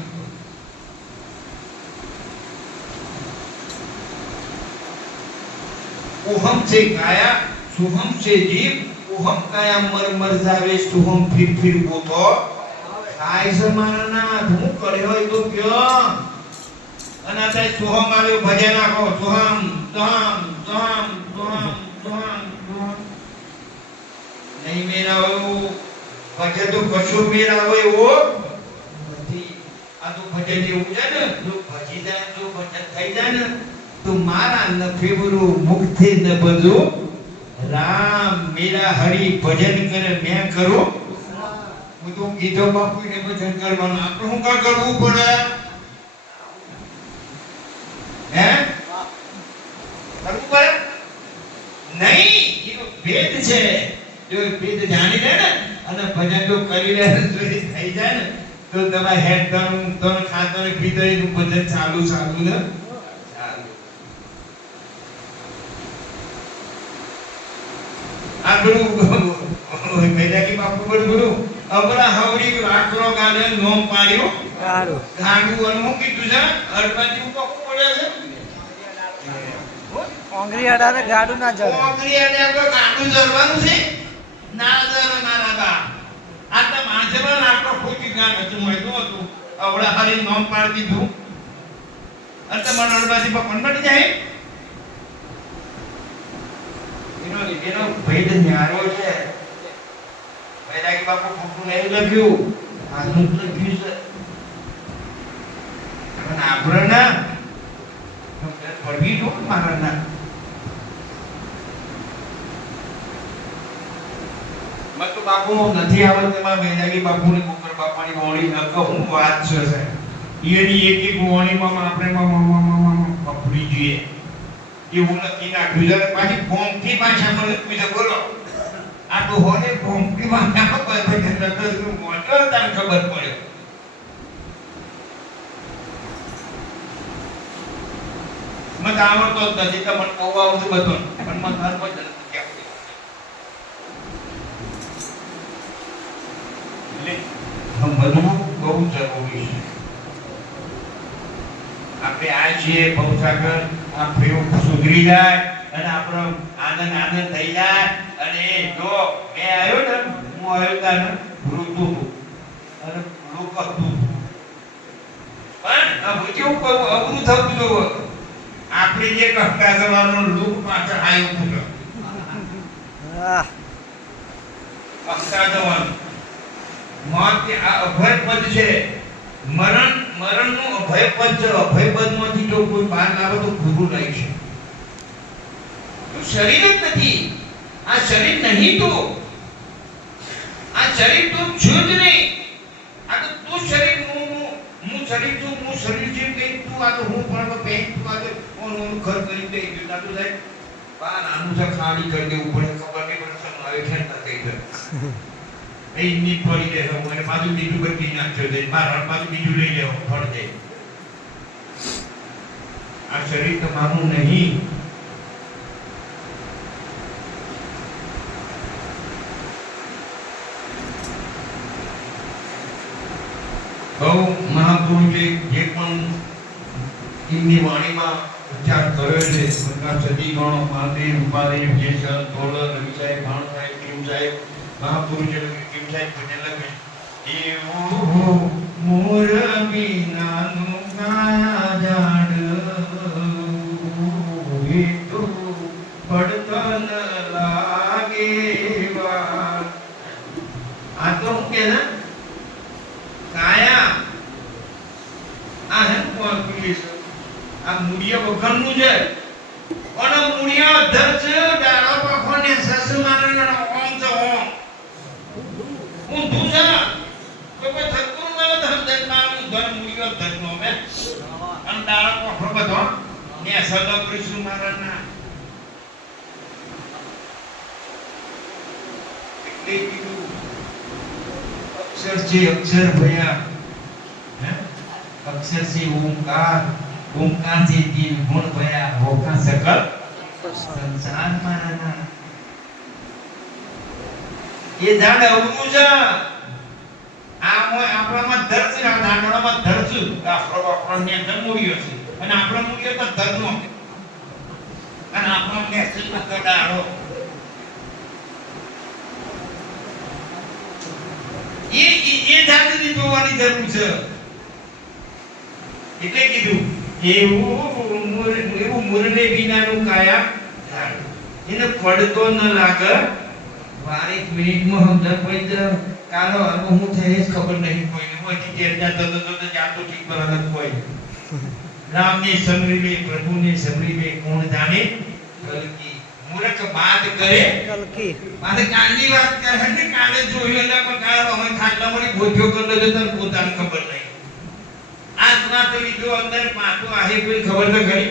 ઓહમ છે કાયા, સુહમ છે જીવ, ઓહમ કાયા મર મર જાવે, સુહમ ફિર ફિર બોતો આય છે મારા નાથ. હું કર્યો હોય તો કયો. અને આ સુહમ આવ્યો ભજે નાખો, સુહમ તહમ તહમ તહમ તહમ નહીં મેરાવું ભજે તો કશું મેરાવે એવો નથી. આ તો ભજે જેવું છે ને, જો ભજી જાય તો ભજન થઈ જાય ને તો મારા ન ફેવરું મુખથી ન બધું રામ મેરા હરી ભજન કરે મેં કરું. હું તો કીધો બાપુને ભજન કરવાનું, આપણે શું કા કરવું પડે? હે કરવું પડે નહીં. એનો ભેદ છે. જો ભેદ જાણી લે ને અને ભજન તો કરી લે તો થઈ જાય ને તો તમારે હેડ તન ખાતર પીતળીનું ભજન ચાલુ ને ચાલુ. આ ગુરુ મેદાકી બાપુ પર ગુરુ અબરા હવડી વાટરો ગાલે નોમ પાડ્યો ગાડું અને હું કીધું છે હરબાજી ઉપર કોણ પડે છે? ઓંગળી અડાને ગાડું ના જડે. ઓંગળી અડાને ગાડું જડવાનું છે ના જડે મારા બા. આ તો માથેમાં આટલો ખોટી ગાન હતું મળતું હતું, અવળા હરી નોમ પાડી દીધું અને તમારા હરબાજી પર પંડત જાય. એનો ભેદ ન્યારો છે. વૈરાગી બાપુ ખોટું નહીં લખ્યું, આનું લખ્યું છે. અને આભરણ પડવી દો મારા ના. મત બાપુ નથી આવત એમાં વૈરાગી બાપુની કુકર બાપાની વાણી ન કહું વાત છે સાહેબ. એની એક એક વાણીમાં આપણે પકડી જોઈએ એવું લખી નાખ્યું છે. પાછી ફોર્મથી પાછા મને પૂછે બોલો આ તો હોને ફોર્મથી વાંચા ખબર પડે નકર મોટો તાર ખબર પડે. મત આવડતો જ નથી તો મને કહું આવતું બધું પણ મને હર કોઈ નથી આવડતું. એટલે બધું બહુ જરૂરી છે. આપણે આ છીએ ભવસાગર આ ફેર સુધરી જાય અને આપણો આનંદ થઈ જાય. અને જો મેં આવ્યો ને હું આવ્યો તાને ઋતુ અને લોક હતું પણ હવે કેવું કહું અવરું થતું જોવું આપણે જે કહેતા જવાનું લોક પાછળ આવ્યું પૂરો કહેતા જવાનું મોત આ અભય પદ છે. મરણનું અભય પદ છે. અભય પદમાંથી જો કોઈ બહાર આવે તો ગુરુ લાગે છે. શરીર જ નથી, આ શરીર નહીં તો આ શરીર તો છું જ નહીં. આ તો તું શરીર હું શરીર છું, હું શરીર જેમ કઈ તું આ તો હું પણ પેન તું આ તો ઓનું ઘર કરી દે ગયું તો સાહેબ બા નાનું છે ખાડી કરી દેવું પડે ખબર નહીં પડે આવે છે ને કઈ એ ની ફળી દે અને પાછું બીજું બદલી નાખજો દે મારા પાછું બીજું લઈ લેવો ફળ દે. આ શરીર તમારું નહીં. બહુ મહાપુરુષે જે પણ એમની વાણીમાં ઉચ્ચાર કર્યો છે બધા સદી ગણો મહાદેવ ઉપાદેવ જેસલ તોલ રવિ સાહેબ ભાણુ સાહેબ કિમ સાહેબ મહાપુરુષે કિમ સાહેબ ભજન લખે એવું મોર વિનાનું કાયા જાડ હેતુ પડતન લાગે વા. આ તો હું કે ને કાયા આ હે કોણ પુલિસ આ મુડિયા વગરનું છે પણ મુડિયા અધર છે ડાળો પખોને સસુ મારનો ઓમ તો ઓમ હું દુસા તો કોઈ થતું ન ધમ ધર્માનું ધન મુડિયો ધર્મો મે અન ડાળો પખો બધો ને સગા કૃષ્ણ મારના એટલે કીધું અક્ષર છે અક્ષર ભયા હે अक्षर से ओंकार ओंकार से तीन गुण भया होका सकल संसार माना. ये झाड अवरू છે આ મોય આપણામાં ધર છે આ દાંડામાં ધર છે આપણો આપણને મૂળ્યો છે અને આપણો મૂળ્યો તો ધરનો અને આપણો મેસેજ તો કડાળો. એ જાતની જોવાની જરૂર છે. એટલે કીધું એવું મુરને વિનાનું કાયા ઝાડ એને પડતો ન લાગે વાર એક મિનિટમાં સમજ પડી તો કાલો હવે હું થાય એ ખબર નહીં કોઈને મોટી ચેતના તો જાતો ઠીક બરાબર કોઈ રામને સમરી લે પ્રભુને સમરી લે કોણ જાણે કલકી મૂર્ખ બાત કરે કલકી માથે કાલની વાત કરે ને કાલે જોયું એટલે પણ કાલો હવે ખાટલા મળી ગોઠ્યો કરલો તો તને પોતાને ખબર નહીં. આત્મા તો લીધો અંદર પાછો આહે કોઈ ખબર ન કરી.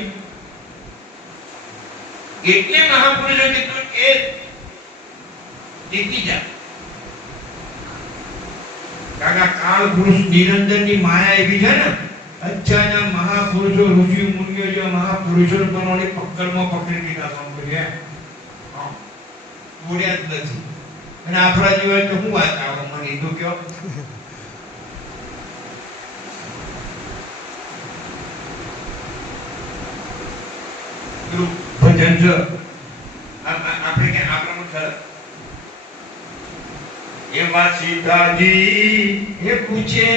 એટલે મહાપુરુષો કીધું કે જીતી જા. કાકા કાળ પુરુષ નિરંજનની માયા એવી છે ને અચ્છાના મહાપુરુષો ઋષિ મુનિઓ જે મહાપુરુષો પ્રમાણે પકડમાં પકડી દીધા સંપર્યા બોલ્યા જ નથી. અને આપણા જેવા તો હું વાત આવે મને તો કયો ભજન છે આપણે કે આપણનું છે એમાં સીતાજી એ પૂછે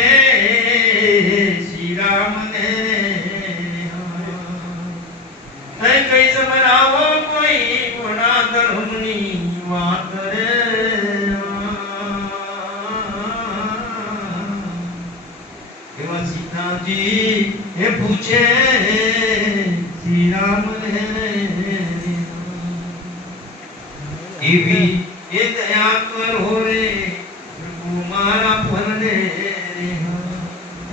શ્રી રામને કઈ સમરાવો કોઈ ગુણા ધર્મની વાત રે. એમાં સીતાજી એ પૂછે શ્રી રામને એવી એ દયા કરો રે મારા પરને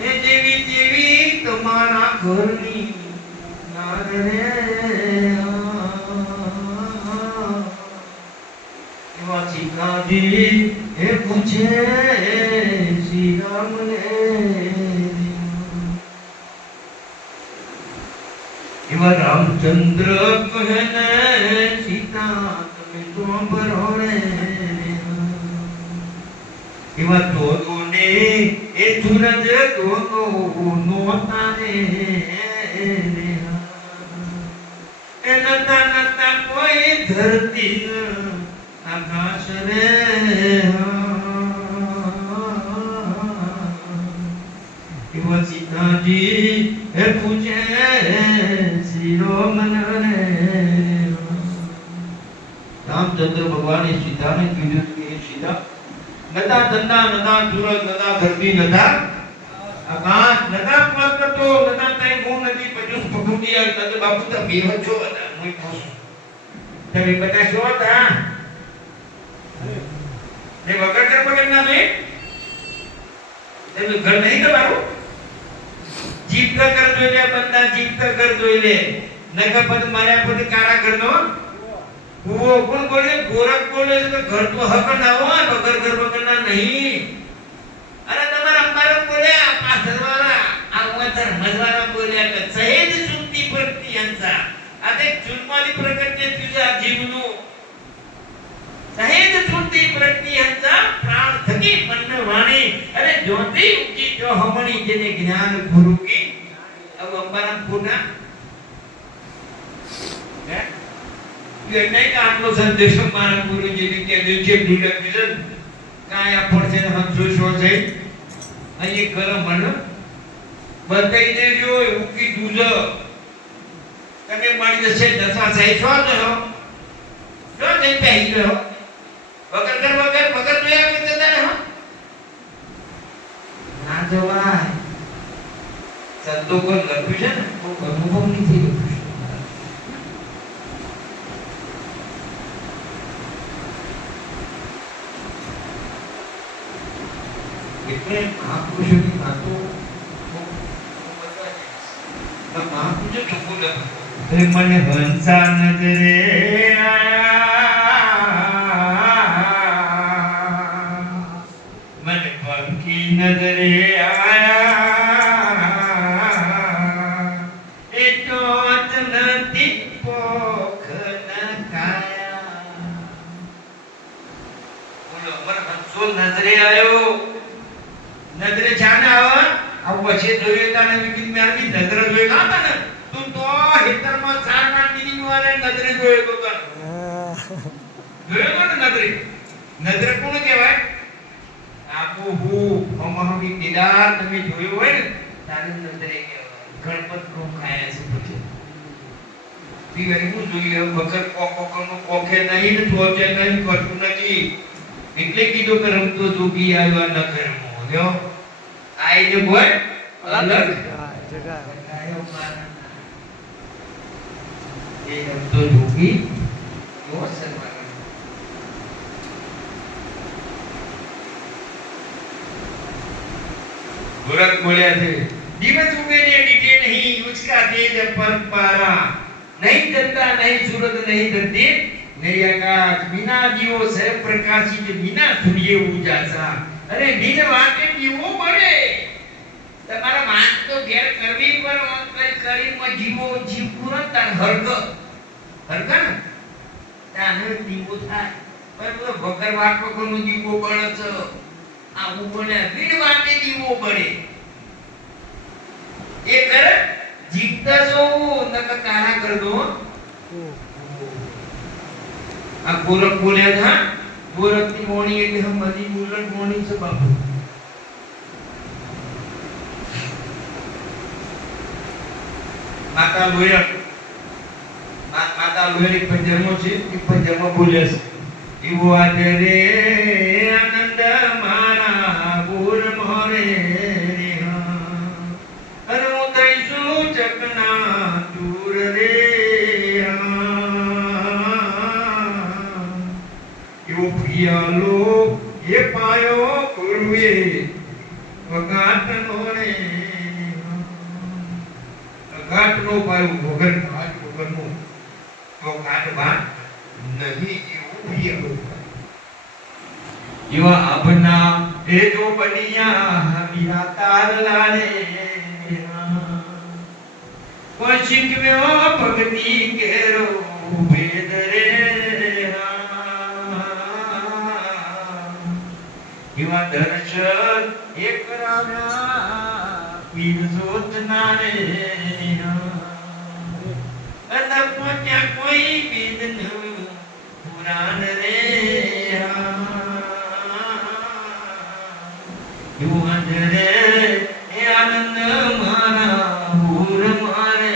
એ જેવી જેવી તમારા ઘરની નાર રે. એવા સીતાજી એ પૂછે શ્રી રામને એવા રામચંદ્ર કહે ને સીતા તમે તો બરોડે એવા દોને એ સૂરજ દોનો નોતાને એ નતા નતા કોઈ ધરતી આકાશ રે. એવા સીતાજી એ પૂછે શ્રી રામને રામચંદ્ર ભગવાને સીતાને કીધું કે સીતા નતા ધંધા નતા સૂરજ નતા ધરતી નતા આકાશ નતા પ્રકટો નતા તઈ ગુણ નથી બધું ભગુડિયા નતા બાપુ તો બેવ છો હતા હું પૂછું તમે બધા છો હતા ને વગર કર પકડ ના લે તમે ઘર નહીં તમારું જીપ કા કર જોઈ લે બંદા જીપ કા કર જોઈ લે નકા પદ માર્યા પદ કારા કર દો કુવો કોણ બોલે? ગોરખ બોલે છે. તો ઘર તો હક ના હોય, વગર ઘર વગરના નહીં. અરે તમારા અંબારક બોલ્યા, પાછળવાળા, આ ઉમર મજવાળા બોલ્યા કે સહેજ ચૂંટી પડતી હંસા. આ તે ચૂંટવાની પ્રગટ્ય થયું છે આ જીવનું. સહેજ ચૂંટી પડતી હંસા, પ્રાણ થકી મન વાણી, અને જ્યોતિ ઉકી જો હમણી, જેને જ્ઞાન ગુરુ કી. अब अंबाराम पूर्णा હે એ નહીં કે આટલો સંદેશ મારા ગુરુજીને કે દેજે ઢીલા કિશન કાયા પડશે ને હંસો શો છે અહીં ગરમ મણ બતાઈ દેજો એવું કીધું છે. તમે મારી જશે દશા છે છો ને હો જો નહીં પહેરી રહ્યો વગર જોયા કે તને હો ના જવાય. સંતો પર લખ્યું છે ને તો અનુભવ નથી લખ્યું છે. એટલે મહાપુરુષોની વાતો મહાપુરુષો ચોખ્ખું લખ્યું. મને હંસા નજરે આયા, મને પંખી નજરે આયા, એ ચોચ નથી પોખ ન કાયા. બોલો મને હંસો નજરે આયો. નજરે જાને આવા આવું પછી જોયું તાને વિકિત મેરવી નજર જોઈ ના તને તું તો હિતરમાં ચારના મીની વાળે નજરે જોયો તો તને જોયો ને નજરે કોણ કહેવાય? આપો હું મહાવી દીદાર તમે જોયો હોય ને તારે નજરે કહેવાય. ગણપત નો ખાયા છે પછી દીવારી હું જોઈએ વગર કોકોનો કોખે નહીં ને ચોચે નહીં કશું નથી. એટલે કીધું કે રમતો જોગી આવ્યો ન ઘરમાં જો આઈને બોલ અલગ જગા આયો મારા એ રમતો જોગી યો સન્માન. ગોરખ બોલ્યા છે દિવસ ઉગે ને દીધે નહીં ઉચકા તેજ પર પારા, નહીં જનતા નહીં સુરત નહીં ધરતી નહીં આકાશ, बिना દીવો સે પ્રકાશિત बिना સૂર્ય ઉજાસા. અરે બિન વાકે દીવો બળે. તમારા વાત તો ઘેર કરવી પર અંકલ કરીને જીવો જીવ પૂરન તાર હરગ ને તાને દીવો થાય. પણ તો વગર વાત વગરનો દીવો બળે છે. આવું બોલે બિન વાકે દીવો બળે. એ કર જીતતા છો નક કાના કર દો. આ ગોરખ બોલ્યા હતા. ગોરખની મોણી એટલે હમ બધી ઉલટ મોણી છે બાપુ. માતા લોહિયા એક પંજરમાં છે. એ પંજરમાં બોલ્યા છે એવો આજે રે આનંદ મારા ગોર મોરે રે હું દઈશું ચકના દૂર રે એવો પ્રિયાલો એ પાયો ગુરુએ વગાટનો રે વગાટનો પાયો વગર ઘાટ વગરનો તો ઘાટ બાટ નહીં એવું પ્રિયાલો એવા આપના એ જો બનિયા મીરા તારલા રે કોઈ શીખવ્યો ભક્તિ કેરો વેદ રે એવા દર્શન એક રામ્યા પીર સોચના રે અન પહોંચ્યા કોઈ બીજનું પુરાણ રે એવું અંજરે એ આનંદ મારા ભૂર મારે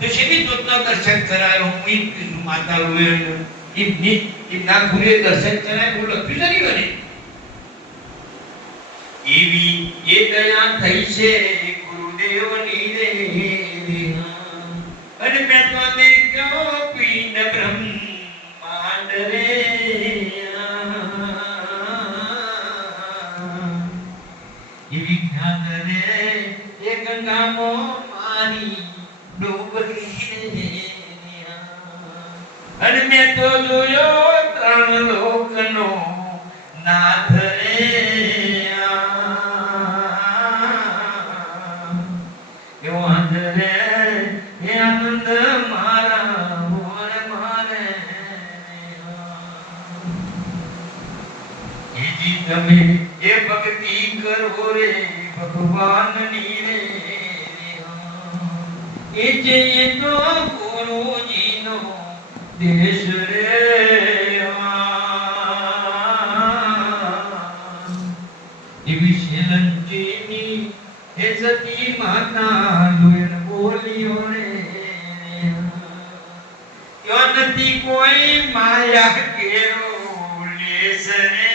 તો શેની જોતના દર્શન કરાયો હું ઈ માતા લોય ઇમની ઇમના ભૂરે દર્શન કરાય બોલો પીસરી બને એવી એ દયા થઈ છે ગુરુદેવની રે અને મેં કયો પિંડ બ્રહ્માંડ રે એવી જ્ઞાન રે એ ગંગામાં મારી ડૂબકી રે અને મેં તો જોયો ત્રણ લોકનો નાથ રે એવો આંધળે એ આનંદ મારા મોર મારે એ જી તમે એ ભક્તિ કરો રે ભગવાનની રે એ જે તો ગુરુજીનો દેશ રે એવી શેલંચીની એ સતી માતા લોયણ બોલ્યો રે યો નથી કોઈ માયા કેરો લેસ રે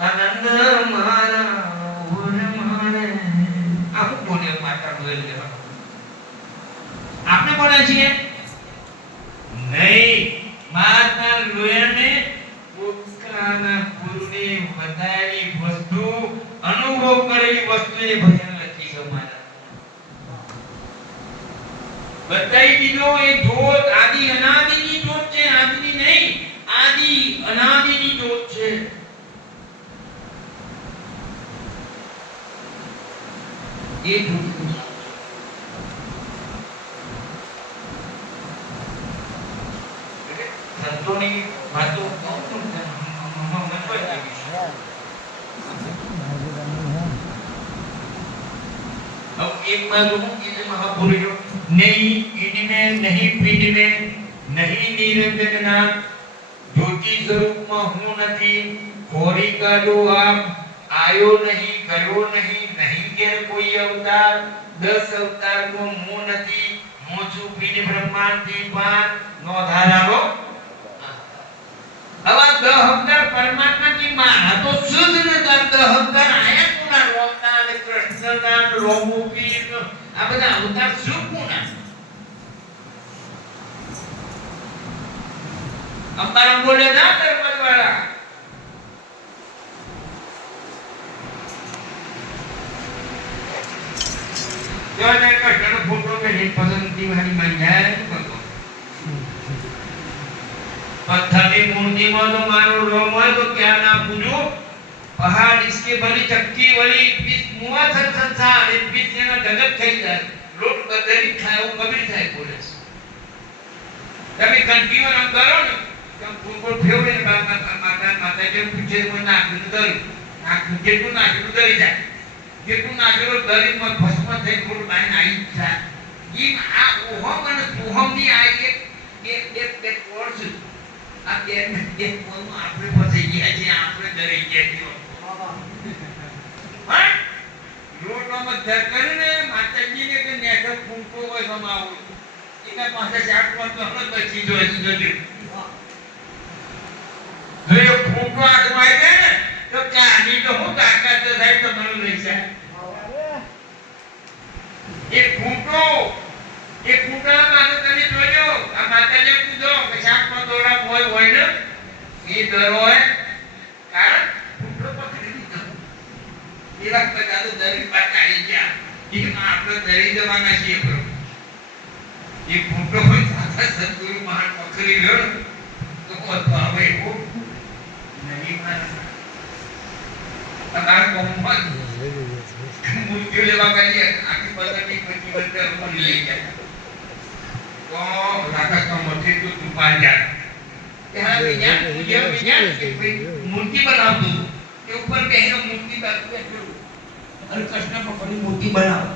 આનંદ મારા ઓર મારે આવું બોલે માતા લોયણ કહેવાનું આપણે બોલે છીએ નહીં માતા લોયણે પોતાના ગુરુને બતાવેલી વસ્તુ અનુભવ કરેલી વસ્તુને ભજન નથી ગમાના બતાવી દીધો એ જોત આદિ અનાદિની જોત છે આદિની નહીં આદિ અનાદિની જોત છે એ જોત સંતોની વાતો अब एक बात कहूं कि महापुरुषों नहीं इन में नहीं पिंड में नहीं निरंजन नाम ज्योति स्वरूप में हूं नहीं खोरी का लो आप आयो नहीं गयो नहीं नहीं के कोई अवतार 10 अवतार को मुंह नहीं मोचू पिंड ब्रह्मांड की पान नो धारालो अब 10 अवतार परमात्मा की मान तो शुद्ध न 10 अवतार आया कोना रोमना ने कृष्णना रोमुपीर आ બધા અવતાર શું કોના અંબારામ બોલે ના ધર્મવાળા જો ને કૃષ્ણ ફોટો કે ની પસંદગી વાળી માં જાય તો पत्थरी मूर्ति में तो मारो रोम है तो क्या ना पूछो पहाड़ इसके बनी चक्की वाली बीच मुआ संसार इस बीच में जगत થઈ જાય લોટ બદરી ખાય वो कभी થાય બોલે તમે કંટીવર આમ કરો ને તમ ફૂલ ફેવરે ને બાપા માતા માતા જે પૂછે કોઈ નાખ્યું દરી નાખ્યું જેટલું નાખ્યું દરી જાય જેટલું નાખ્યું દરી માં ભસ્મ થઈ ફૂલ બાઈને આવી જાય ઈ આ ઓહમ અને ઓહમ ની આ એક કોર્સ આ કે કોનું આપણે ફસાઈ ગયા છે આપણે ડરી ગયા છીએ હા લોટમાં ધર કરીને માતાજીને કે નેઠો ફૂંકો હોય સમાવું એના પાસે ચાટ પર તો હમણાં બચી જોઈ જોજો જો એ ફૂંકો આગવાય ને તો ક્યાંની તો હું તાકાત તો સાહેબ તમારું લઈ જાય એક ફૂંકો એક ફૂંકા માથે તમે જોજો આ માતાજી કૂદો કે ચાટ પર દોરા હોય ને એ ડર હોય કારણ ફૂંકો પકડી દીધો એ વખત કાદો દરી પાસે આવી ગયા કે આપણે દરી જવાના છીએ બરો એ ફૂંકો હોય સાચા સદગુરુ મહાન પકડી લ્યો તો કોતો આવે એવું નહીં મારા આ કોમમાં મૂર્તિઓ લેવા કરીએ આખી પદ્ધતિ પછી બંદર ઉપર લઈ જાય તો રાકા તો મોટી તો દુકાન જાય ત્યાં વિજ્ઞાન મૂર્તિ બનાવતું કે ઉપર કહેનો મૂર્તિ બાકી અને કૃષ્ણ ભગવાનની મૂર્તિ બનાવો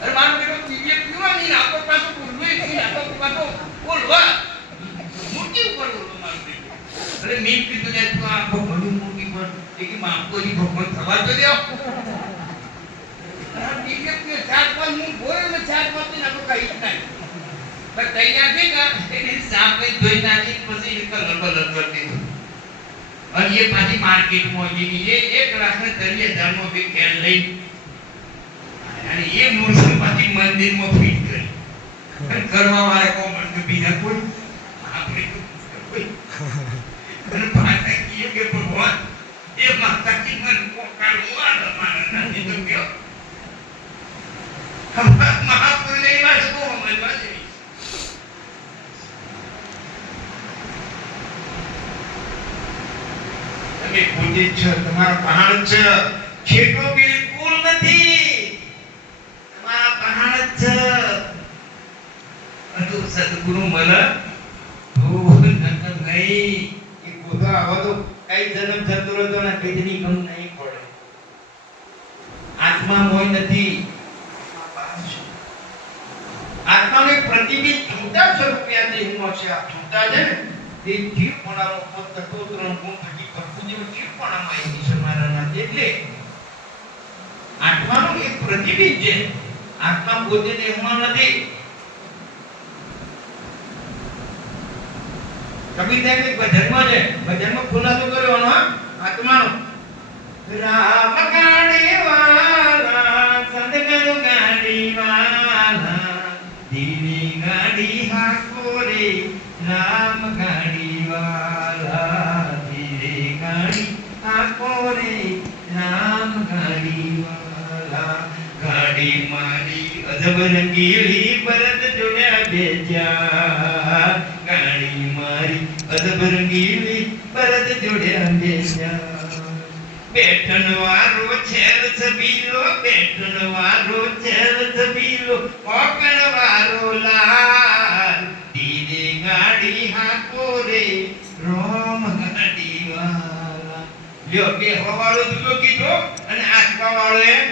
અરે મારો બેટો દિવ્ય ક્યું નહીં આપો પાછો બોલવું નહીં આપો પાછો બોલવા મૂર્તિ ઉપર બોલો મારો બેટો અરે મેં કીધું કે તું આ ભગવાનની મૂર્તિ પર કે માપોની ભગવાન થવા તો દેવો દિવ્ય કે ચાર પાંચ હું બોલે ને ચાર પાંચ ને આપણે કઈ જ નહીં पर तैयार भी का तेरे सामने दो नाची पसी निकल लग करती और ये पासी मार्केट में ये एक लाख में 30,000 में भी खेल रही यानी ये मूर्ति पासी मंदिर में फिट कर करवा वाले को मन में बिना कोई आपने कोई पर बात है कि ये भगवान ये माता की मन को करुआ मारना नहीं तो क्यों તમે પોતે જ છો, તમારા પહાડ છે, ખેતો બિલકુલ નથી, તમારા પહાડ જ છે. અનુ સદગુરુ મલ ભૂલ નકર નહીં. એ ગોધા આવા તો કઈ જન્મ જતો રહેતો ને કઈની ગમ નહીં પડે. આત્મા મોય નથી, આત્માને પ્રતિબિંબ છૂટા સ્વરૂપિયાથી હું છે. આ છૂટા છે ને તે જીવપણાનો તત્વોત્રણ ગુણ થકી પ્રકૃતિનો જીવપણામાં એની સમારાના એટલે આત્માનું એક પ્રતિબિંબ છે. આત્મા પોતે દેહમાં નથી. કબીર સાહેબ એક ભજનમાં છે, ભજનમાં ખુલાસો કર્યો એનો આત્માનો. રામ ગાડી વાલા સદગુરુ ગાડી વાલા ધીરી ગાડી હાકો રે. રામ ગાડી વાલા ધીરી ગાડી હાકો રે. રામ ગાડી વાલા ગાડી મારી અજબ રંગીલી ભરત જોડ્યા બેજા. ગાડી મારી અજબ રંગીલી ભરત જોડ્યા બેજા. બેઠન વારો છેલ છબીલો, બેઠન વારો છેલ છબીલો, કોકણ વારો લાલ. ધીરે ગાડી હાકો રે. રોમ ગાડી વાલા. લ્યો બે હવાળો જુદો કીધો અને આખવા વાળો એમ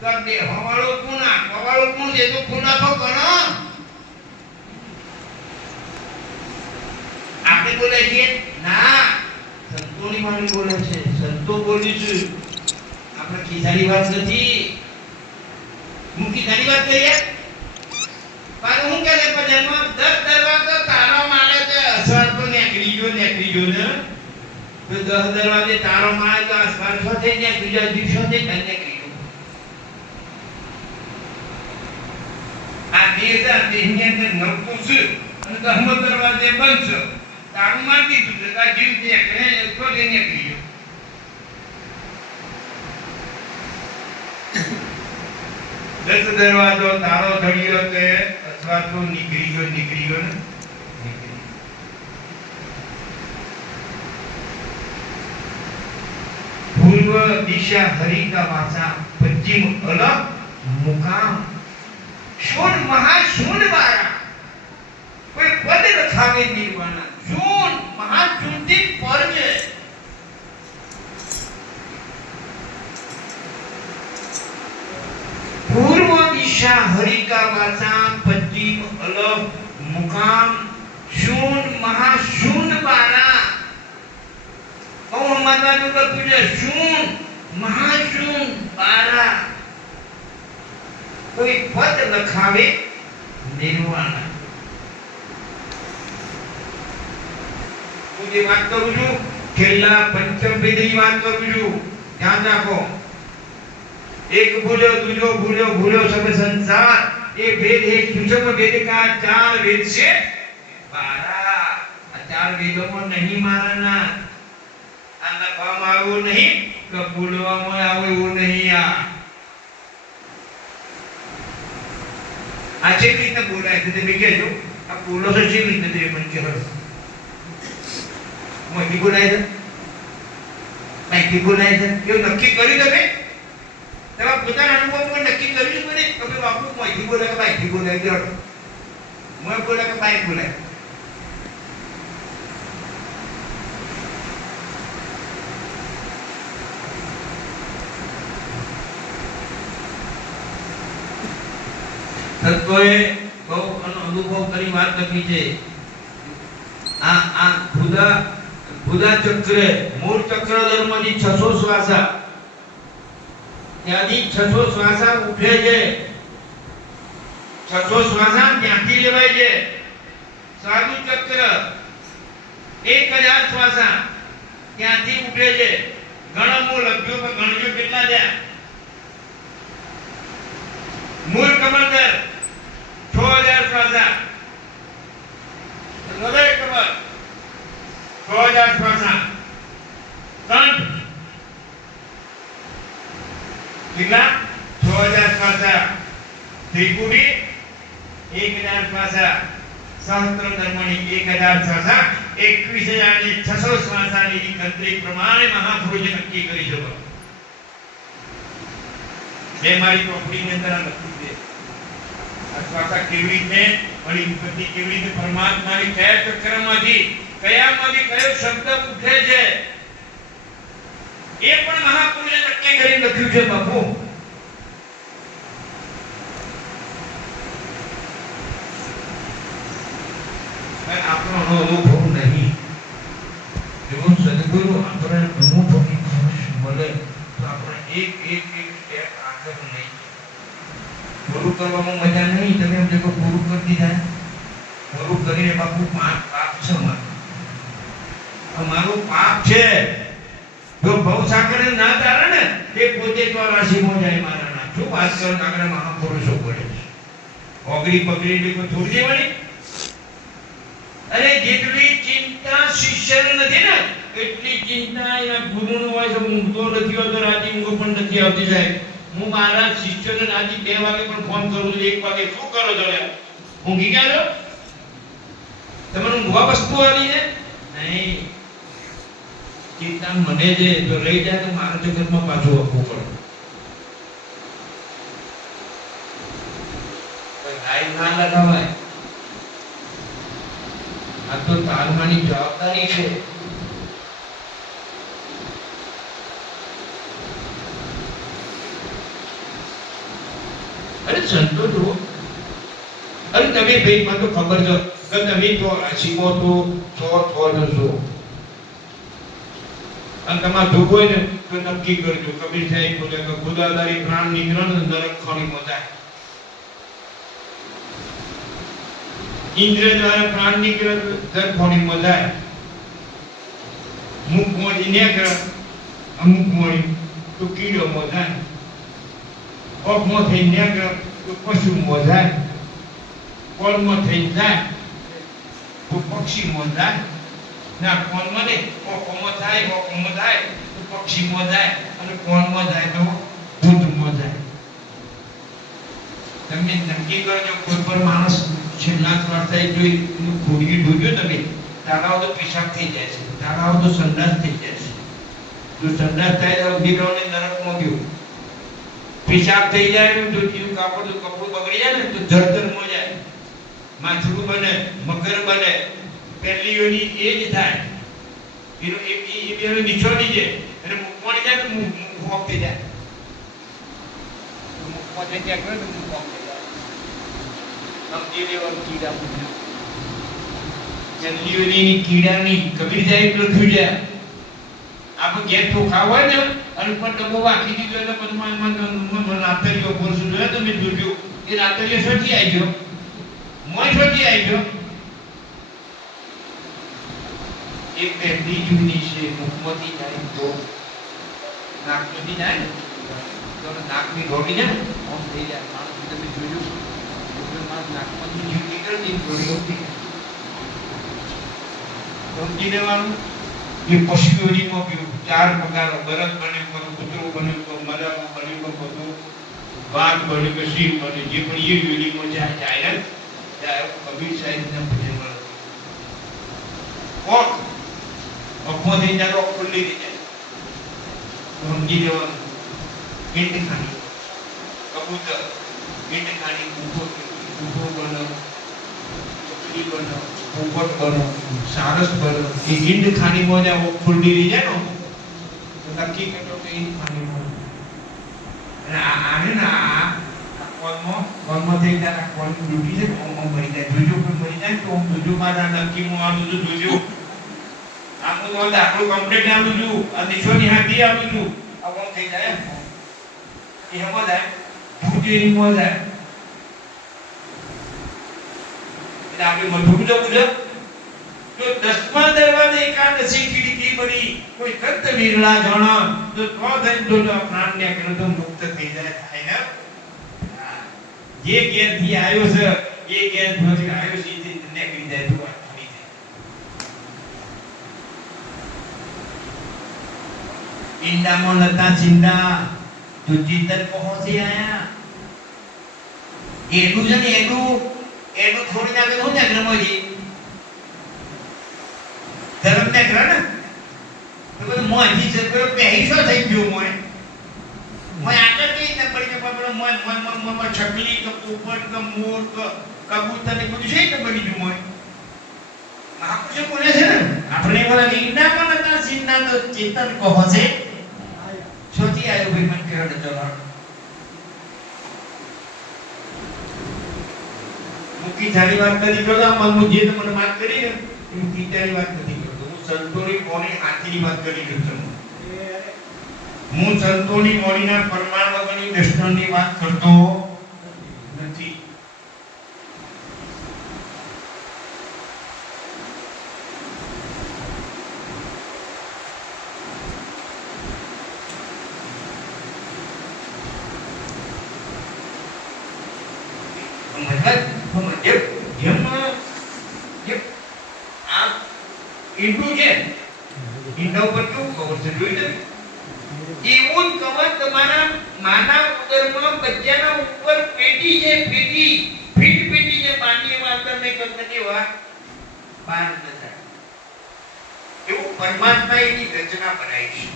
તો બે હવાળો કોણ આખવા વાળો કોણ છે તો ખુલાસો કરો. આપણે બોલે છીએ ના, સંતોની વાણી બોલે છે. સંતો બોલી છે, આપણે ખીજાની વાત નથી. હું ખીજાની વાત કહીએ પણ હું કે છે ભજનમાં 10 દરવાજો તારો મારે છે. અસર તો નેકરી ગયો ને તો 10 દરવાજે તારો મારે તો અસર સાથે ને બીજા દિવસો થી નેકરી ગયો. આ દેહની અંદર નરકું છે અને 10મો દરવાજે બંધ છે. તારું મારતી તું જતા જીવ નીકળે તો નીકળી ગયો. દસ દરવાજો તારો ધડ્યો તે અથવા તો નીકળી ગયો ને પૂર્વ દિશા હરિકા વાસા, પશ્ચિમ અલગ મુકામ. શૂન મહાશૂન વાળા કોઈ પદ રખાવે નિર્વાણા. શૂન મહાશૂનથી પર છે. પૂર્વ દિશા હરિકા વાસા, પશ્ચિમ અલગ મુકામ. શૂન મહાશૂન વાળા. માતા નું લખ્યું છે શૂન મહાશૂન વાળા. કોઈ પદ લખાવે નિર્વાણા. હું જે વાત કરું છું છેલ્લા પંચમ વેદની વાત કરું છું, ધ્યાન રાખો. એક ભૂલ્યો, દૂજો ભૂલ્યો, ભૂલ્યો સબ સંસાર. એ વેદ હે સુષમ વેદ કા 4 વેદ છે 12. આ 4 વેદોમાં નહીં મારાના. આ લખવામાં આવ્યું નહીં કે બોલવામાં આવે એવું નહીં. આ જે રીતે બોલાય છે તમે કહેજો આ બોલો છે જે રીતે તે મને કહેજો. મોટી બોલાય છે, માહિતી બોલાય છે એવું નક્કી કરી તમે તમારા પોતાના અનુભવ પર નક્કી કરી શકો ને કે બાપુ માહિતી બોલાય કે માહિતી બોલાય કે મોય બોલાય કે બાઈક બોલાય. તત્વએ બહુ અનુભવ કરી વાત લખી છે. આ ભુદા ચક્ર મૂળ ચક્ર ધર્મથી 600 શ્વાસા, ત્યાંથી 600 શ્વાસા ઉઠે છે. 600 શ્વાસા ત્યાંથી લેવાય છે. સાધુ ચક્ર 1000 શ્વાસા ત્યાંથી ઉઠે છે. ગણો લખ્યો કે ગણજો કેટલા થયા. મૂળ કમંડળ 6000 શ્વાસા, હૃદય કમળ 6000 શ્વાસા, કંઠ કેટલા 6000 શ્વાસા, ત્રિપુટી 1000 શ્વાસા, સહસ્ત્ર ધર્મની 1000 શ્વાસા, 21 વિષયાની 600 શ્વાસાની ગણતરી પ્રમાણે મહાપુરુષે નક્કી કરી છે. મેં મારી ચોપડીની અંદર લખ્યું છે આ શ્વાસા કેવી રીતે મળી, ઉત્પત્તિ કેવી રીતે, પરમાત્માની કયા ચક્રમાંથી કયો શબ્દ ઉઠે છે એ પણ મહાપુરુષે નક્કી કરી લખ્યું છે. બાપુ આપણો અનુભવ નહીં, જો સદગુરુ આપણે અનુભવી પુરુષ મળે તો આપણે એક સ્ટેપ આગળ લઈ પૂરું કરવામાં મજા નહીં. તમે એમ દેખો પૂરું કરી દીધા, પૂરું કરીને બાપુ પાપ છે મારું પાપ છે. જો ભવસાગર ના તારે ને તે પોતે તો રાશિમાં જાય મારા. શું વાત કરો, આગળ મહાપુરુષો બોલે છે ઓગળી પગડી થોડી દેવાની. અરે જેટલી ચિંતા શિષ્યને નથી ને એટલી ચિંતા એના ગુરુનો હોય છે. ઊંઘતો નથી હોતો, રાતે ઊંઘ પણ નથી આવતી. સાહેબ હું મારા શિષ્યોને રાતે 2 વાગે પણ ફોન કરું છું, 1 વાગે શું કરો છો? ઊંઘી ગયા છો? તમને ઊંઘવા વસ્તુ આવી છે નહીં. ચિંતા મને જે તો રહી જાય તો મારા જગતમાં પાછું આપવું પડે. લાઈન ના લગાવાય. આ તો તાલમાની જવાબદારી છે. અરે સંતો જુઓ, અરે તમે ભાઈ મને તો ખબર છે કે તમે તો રાશિમાં તો છો અને તમારે જોવું હોય ને તો નક્કી કરજો. કબીર સાહેબ બોલે કે ખુદાદારી પ્રાણ નીકળે ને નરક ખોળીમાં જાય. ઇન્દ્ર દ્વારા પ્રાણ નીકળે નરક ખોળીમાં જાય. મુખમાંથી નીકળે અમુક મળી તો કીડોમાં જાય. પગમાં થઈ નીકળે તો પશુમાં જાય. કોલમાં થઈ જાય તો પક્ષીમાં જાય. ના કોનમાં નહીં, ઓકોમાં જાય તો પક્ષીમાં જાય અને કોનમાં જાય તો ભૂતમાં જાય. તમે નક્કી કરજો. કોઈ પણ માણસ છેલ્લા શ્વાસે જોઈ ખોડી જોજો તમે, તારાઓ તો પેશાબ થઈ જાય છે, તારાઓ તો સંડાસ થઈ જાય છે. જો સંડાસ થાય તો દીકરાઓને નરકમાં ગયું. પેશાબ થઈ જાય તો જીવ કપડું બગડી જાય ને તો જળતરમાં જાય. માછલું બને, મગર બને, પેલીઓની એ જ થાય. એનો એ બેનો નિછોડી છે અને મુખમાં જાય તો મુખ ઓફ થઈ જાય. મુખમાં જે ત્યાં કરે તો મુખ ઓફ થઈ જાય. સમજી લેવાનું કીડા પૂછ્યું. પેલીઓની કીડાની કબીર સાહેબ લખ્યું છે. આપણે ગેસ ચોખા હોય ને અને ઉપર ડબ્બો વાંકી દીધો એટલે પછી રાતરીઓ બોલશું જોયો તમે જોજો. એ રાતરીઓ શોધી આવી ગયો, મોય શોધી આવી ગયો. એક પહેલી જૂની છે, મુખમાંથી જાય તો નાક સુધી જાય ને તો નાકની રોડી છે ને ઓમ થઈ જાય. માણસ તમે જોજો માણસ નાકમાંથી જીવ નીકળતી રોડી સમજી લેવાનું. એ પશુઓનીમાં ગયું 4 પ્રકારો, બળદ બન્યું, કૂતરો બન્યું, મરામાં બન્યું, બધું વાઘ બન્યું કે સિંહ બન્યું. જે પણ એ યોનીમાં જાય ને ત્યારે કબીર સાહેબના ભજન મળે. કોક અખમાં થઈ જાય તો ખુલ્લી થઈ જાય. સમજી લેવાનું. ઈંટ ખાણી કબૂતર, ઈંટ ખાણી ઉભો બનો, ચકલી બનો, પોપટ બનો, સારસ બનો. એ ઈંટ ખાણીમાં જાય ખુલ્લી થઈ જાય ને તો નક્કી કરજો કે ઈંટ ખાણીમાં. અને આને ના કોનમાં થઈ જાય. કોન ડૂબી છે ઓમ મરી જાય. જોજો કોઈ મરી જાય તો ઓમ જોજો મારા નક્કીમાં આવું છું. જોજો આનું તો દાખલો કમ્પ્લીટ આવું છું. આ નિશોની હાથી આવું છું. આ ઓમ થઈ જાય એ હમો જાય ભૂજેની મો જાય. એટલે આપણે મધુર જો પૂછો તો 10મા દરવાજે એકાદશી ખીડકી બની કોઈ સંત વિરલા જણો તો થઈ જોજો પ્રાણ ને કરે તો મુક્ત થઈ જાય. થાય ને જે જ્ઞાન થી આવ્યો છે એ જ્ઞાન પછી આવ્યો છે તે નીકળી જાય તો વાત થઈ જાય. ઈંડામાં નતા ચિંતા તો ચિંતન પહોંચી આયા. એનું છે ને એનું થોડી નાખે હું ને ગ્રમજી ધર્મ બંને કરે ને તો બધું મોજી છે પેલો પહેરી શું થઈ ગયો મોય આગળ કઈ ન પડી કે પેલો મોય છકલી કે પોપટ કે મોર કે કબૂતર ને બધું છે કે બની ગયું મોય મહાપુરુષો બોલે છે ને આપણે બોલા લીંડા પણ હતા સિંડા તો ચેતન કહો છે છોટી આયો ભાઈ મન કેરડ ચલા મુકી થાળી વાત કરી ગયો મન જે મને વાત કરી ને હું તીતાની વાત નથી કરતો હું સંતોની કોની હાથીની વાત કરી ગયો છું હું સંતોની કોણીના પરમાણુ વગરની દર્શનની વાત કરતો નથી ઈંડું છે ઈંડા ઉપર કેવું કવર છે જોઈ તમે એવું જ કવર તમારા માના ઉદરમાં બચ્ચાના ઉપર પેટી છે પેટી ફીટ પેટી છે પાણી અંદર ને કંકની વા બહાર ન જાય એવું પરમાત્મા એની રચના બનાવી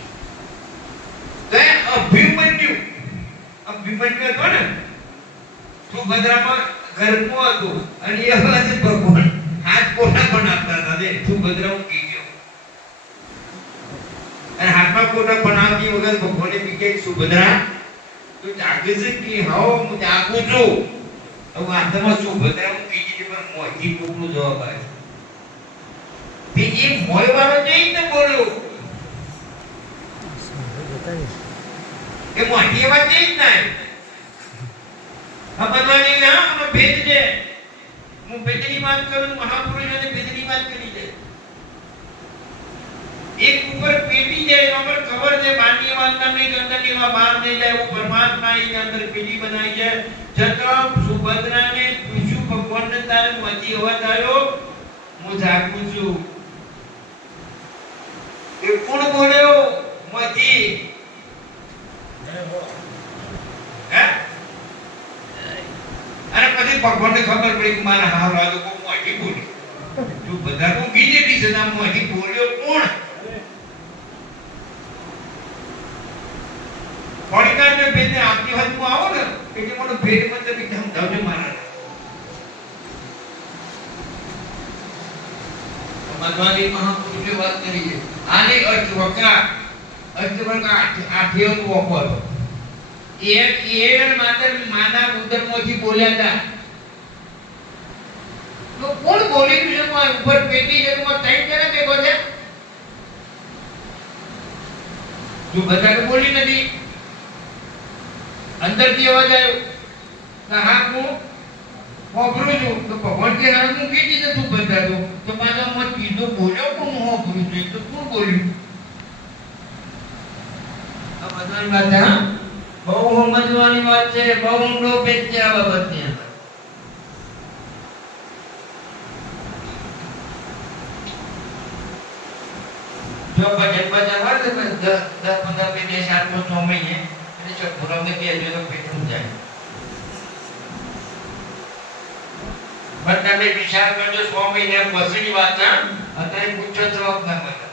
છે તો અભિમન્યુ હતો ને સુભદ્રામાં ગર્ભમાં હતો અને એ હવે ભગવાન હાથ કોઠા બનાવતા હતા તે સુભદ્રા ઉકી ગયો અને હાથમાં કોઠા બનાવતી વગર ભગવાને બીકે સુભદ્રા તું જાગે છે કે હાઓ હું જાગું છું હવે હાથમાં સુભદ્રા ઉકી ગઈ પણ મોહી કોકનો જવાબ આવ્યો તે એ મોય વાળો જઈ ને બોલ્યો એ મોહી વાત જઈ જ ના સમજવાની ના આનો ભેદ છે હું ભેદની વાત કરું મહાપુરુષોને ભેદની વાત કરી છે એક ઉપર પેટી છે એના પર કવર છે બાની વાંધા નહીં ગંદની માં બહાર નહીં જાય એવું પરમાત્મા એની અંદર પેટી બનાવી છે છતાં સુભદ્રાને પૂછ્યું ભગવાનને તારે મજી અવાજ આવ્યો હું જાગું છું એ કોણ બોલ્યો મજી હે અને પછી ભગવાનને ખબર પડી કે મારા હાર વાળો કોઈ મોટી બોલી તું બધા કો ગીજેટી છે નામ મોટી બોલ્યો કોણ પડીકાને બેને આપની હાથમાં આવો ને એટલે મને ભેદ મતલબ એકદમ સમજાવજો મારા મધવાદી મહાપુરુષે વાત કરી છે આની અષ્ટવક્રા આઠિયો વકો હતો એક માત્ર માના ઉદરમાંથી બોલ્યા હતા તો કોણ બોલી છે ઉપર પેટી છે તો તઈ કરે બેગો છે તું બધા કે બોલી નથી અંદરથી અવાજ આવ્યો કે હા હું હોભરું છું તો ભગવાન કે હા હું કીધી છે તું બધા તો પાછા મત કીધું બોલ્યો પણ હું હોભરું છું તો કોણ બોલ્યું આ બધાની વાત હા બહુ સમજવાની વાત છે બહુ ઊંડો પેચ છે આ બાબતની અંદર જો ભજન હોય તો 10-15 બે 4-6 મહિને એટલે ચક્કુરા में બે જો પેટું જાય પણ તમે વિચાર કરજો 6 મહિને પછીની વાત છે અત્યારે પૂછો જવાબ ના મળે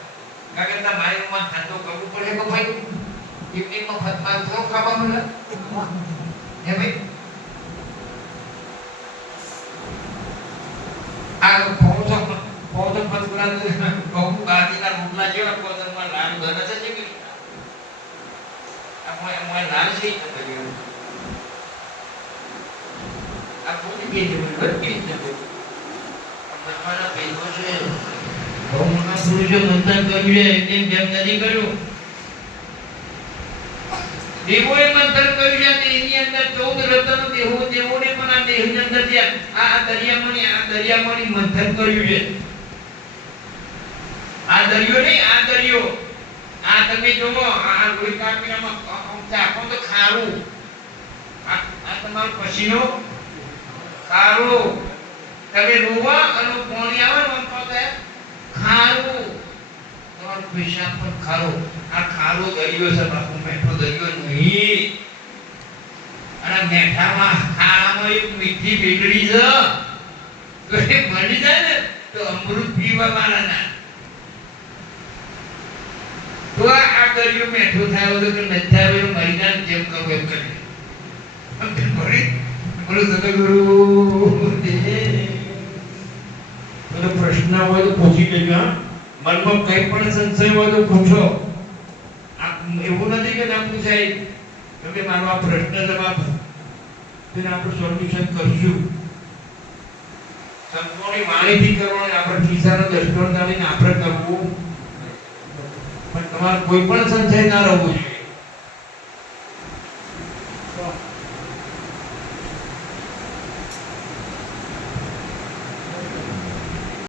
કારણ કે તમારી ઉંમર ધંધો કરવું પડે કે ભાઈ इतनी मफत माल तो खावा मिला है भाई आ पौधो पतला कहूं बाती का रूपला जो पौधो में लाल बन છે કે આ લાલ છે તો આ પૂરી કે છે બધી છે અમારા પેલો છે બહુ મોટા પુરુષો મંતન કર્યું છે તેમ જેમ નથી કર્યું દેવોએ મંથન કર્યું છે તેની અંદર 14 રત્ન દેવો દેવોને પણ આ દેહની અંદર જે આ દરિયામાંની મંથન કર્યું છે આ દરિયો નહીં આ દરિયો આ તમે જોવો આ લોહી કાપીનામાં ચાખો તો ખારું આ તમારો પસીનો ખારું તમે રોવા અને પાણી આવે ને તો ખારું તમારો પેશાબ પણ ખારું આ ખારો દરિયો છે બાપુ મેઠો દરિયો નહીં અને મેઠામાં ખારામાં એક મીઠી બેગડી છે તો એ મળી જાય ને તો અમૃત પીવા વાળાના તો આ દરિયો મેઠો થયો તો કે નથી થયો એ મહિના જેમ કહું એમ કરે બોલો સદગુરુ તો પ્રશ્ન હોય તો પૂછી લેજો હા મનમાં કંઈ પણ સંશય હોય તો પૂછો એવું નથી કે ના પૂછાય કે મારો આ પ્રશ્ન જવાબ તેને આપણે સોલ્યુશન કરશું સંતોની વાણીથી કરવાનું આપણે ખિસ્સાનો દસ્તોર કાઢીને આપણે કરવું પણ તમારે કોઈ પણ સંશય ના રહેવો જોઈએ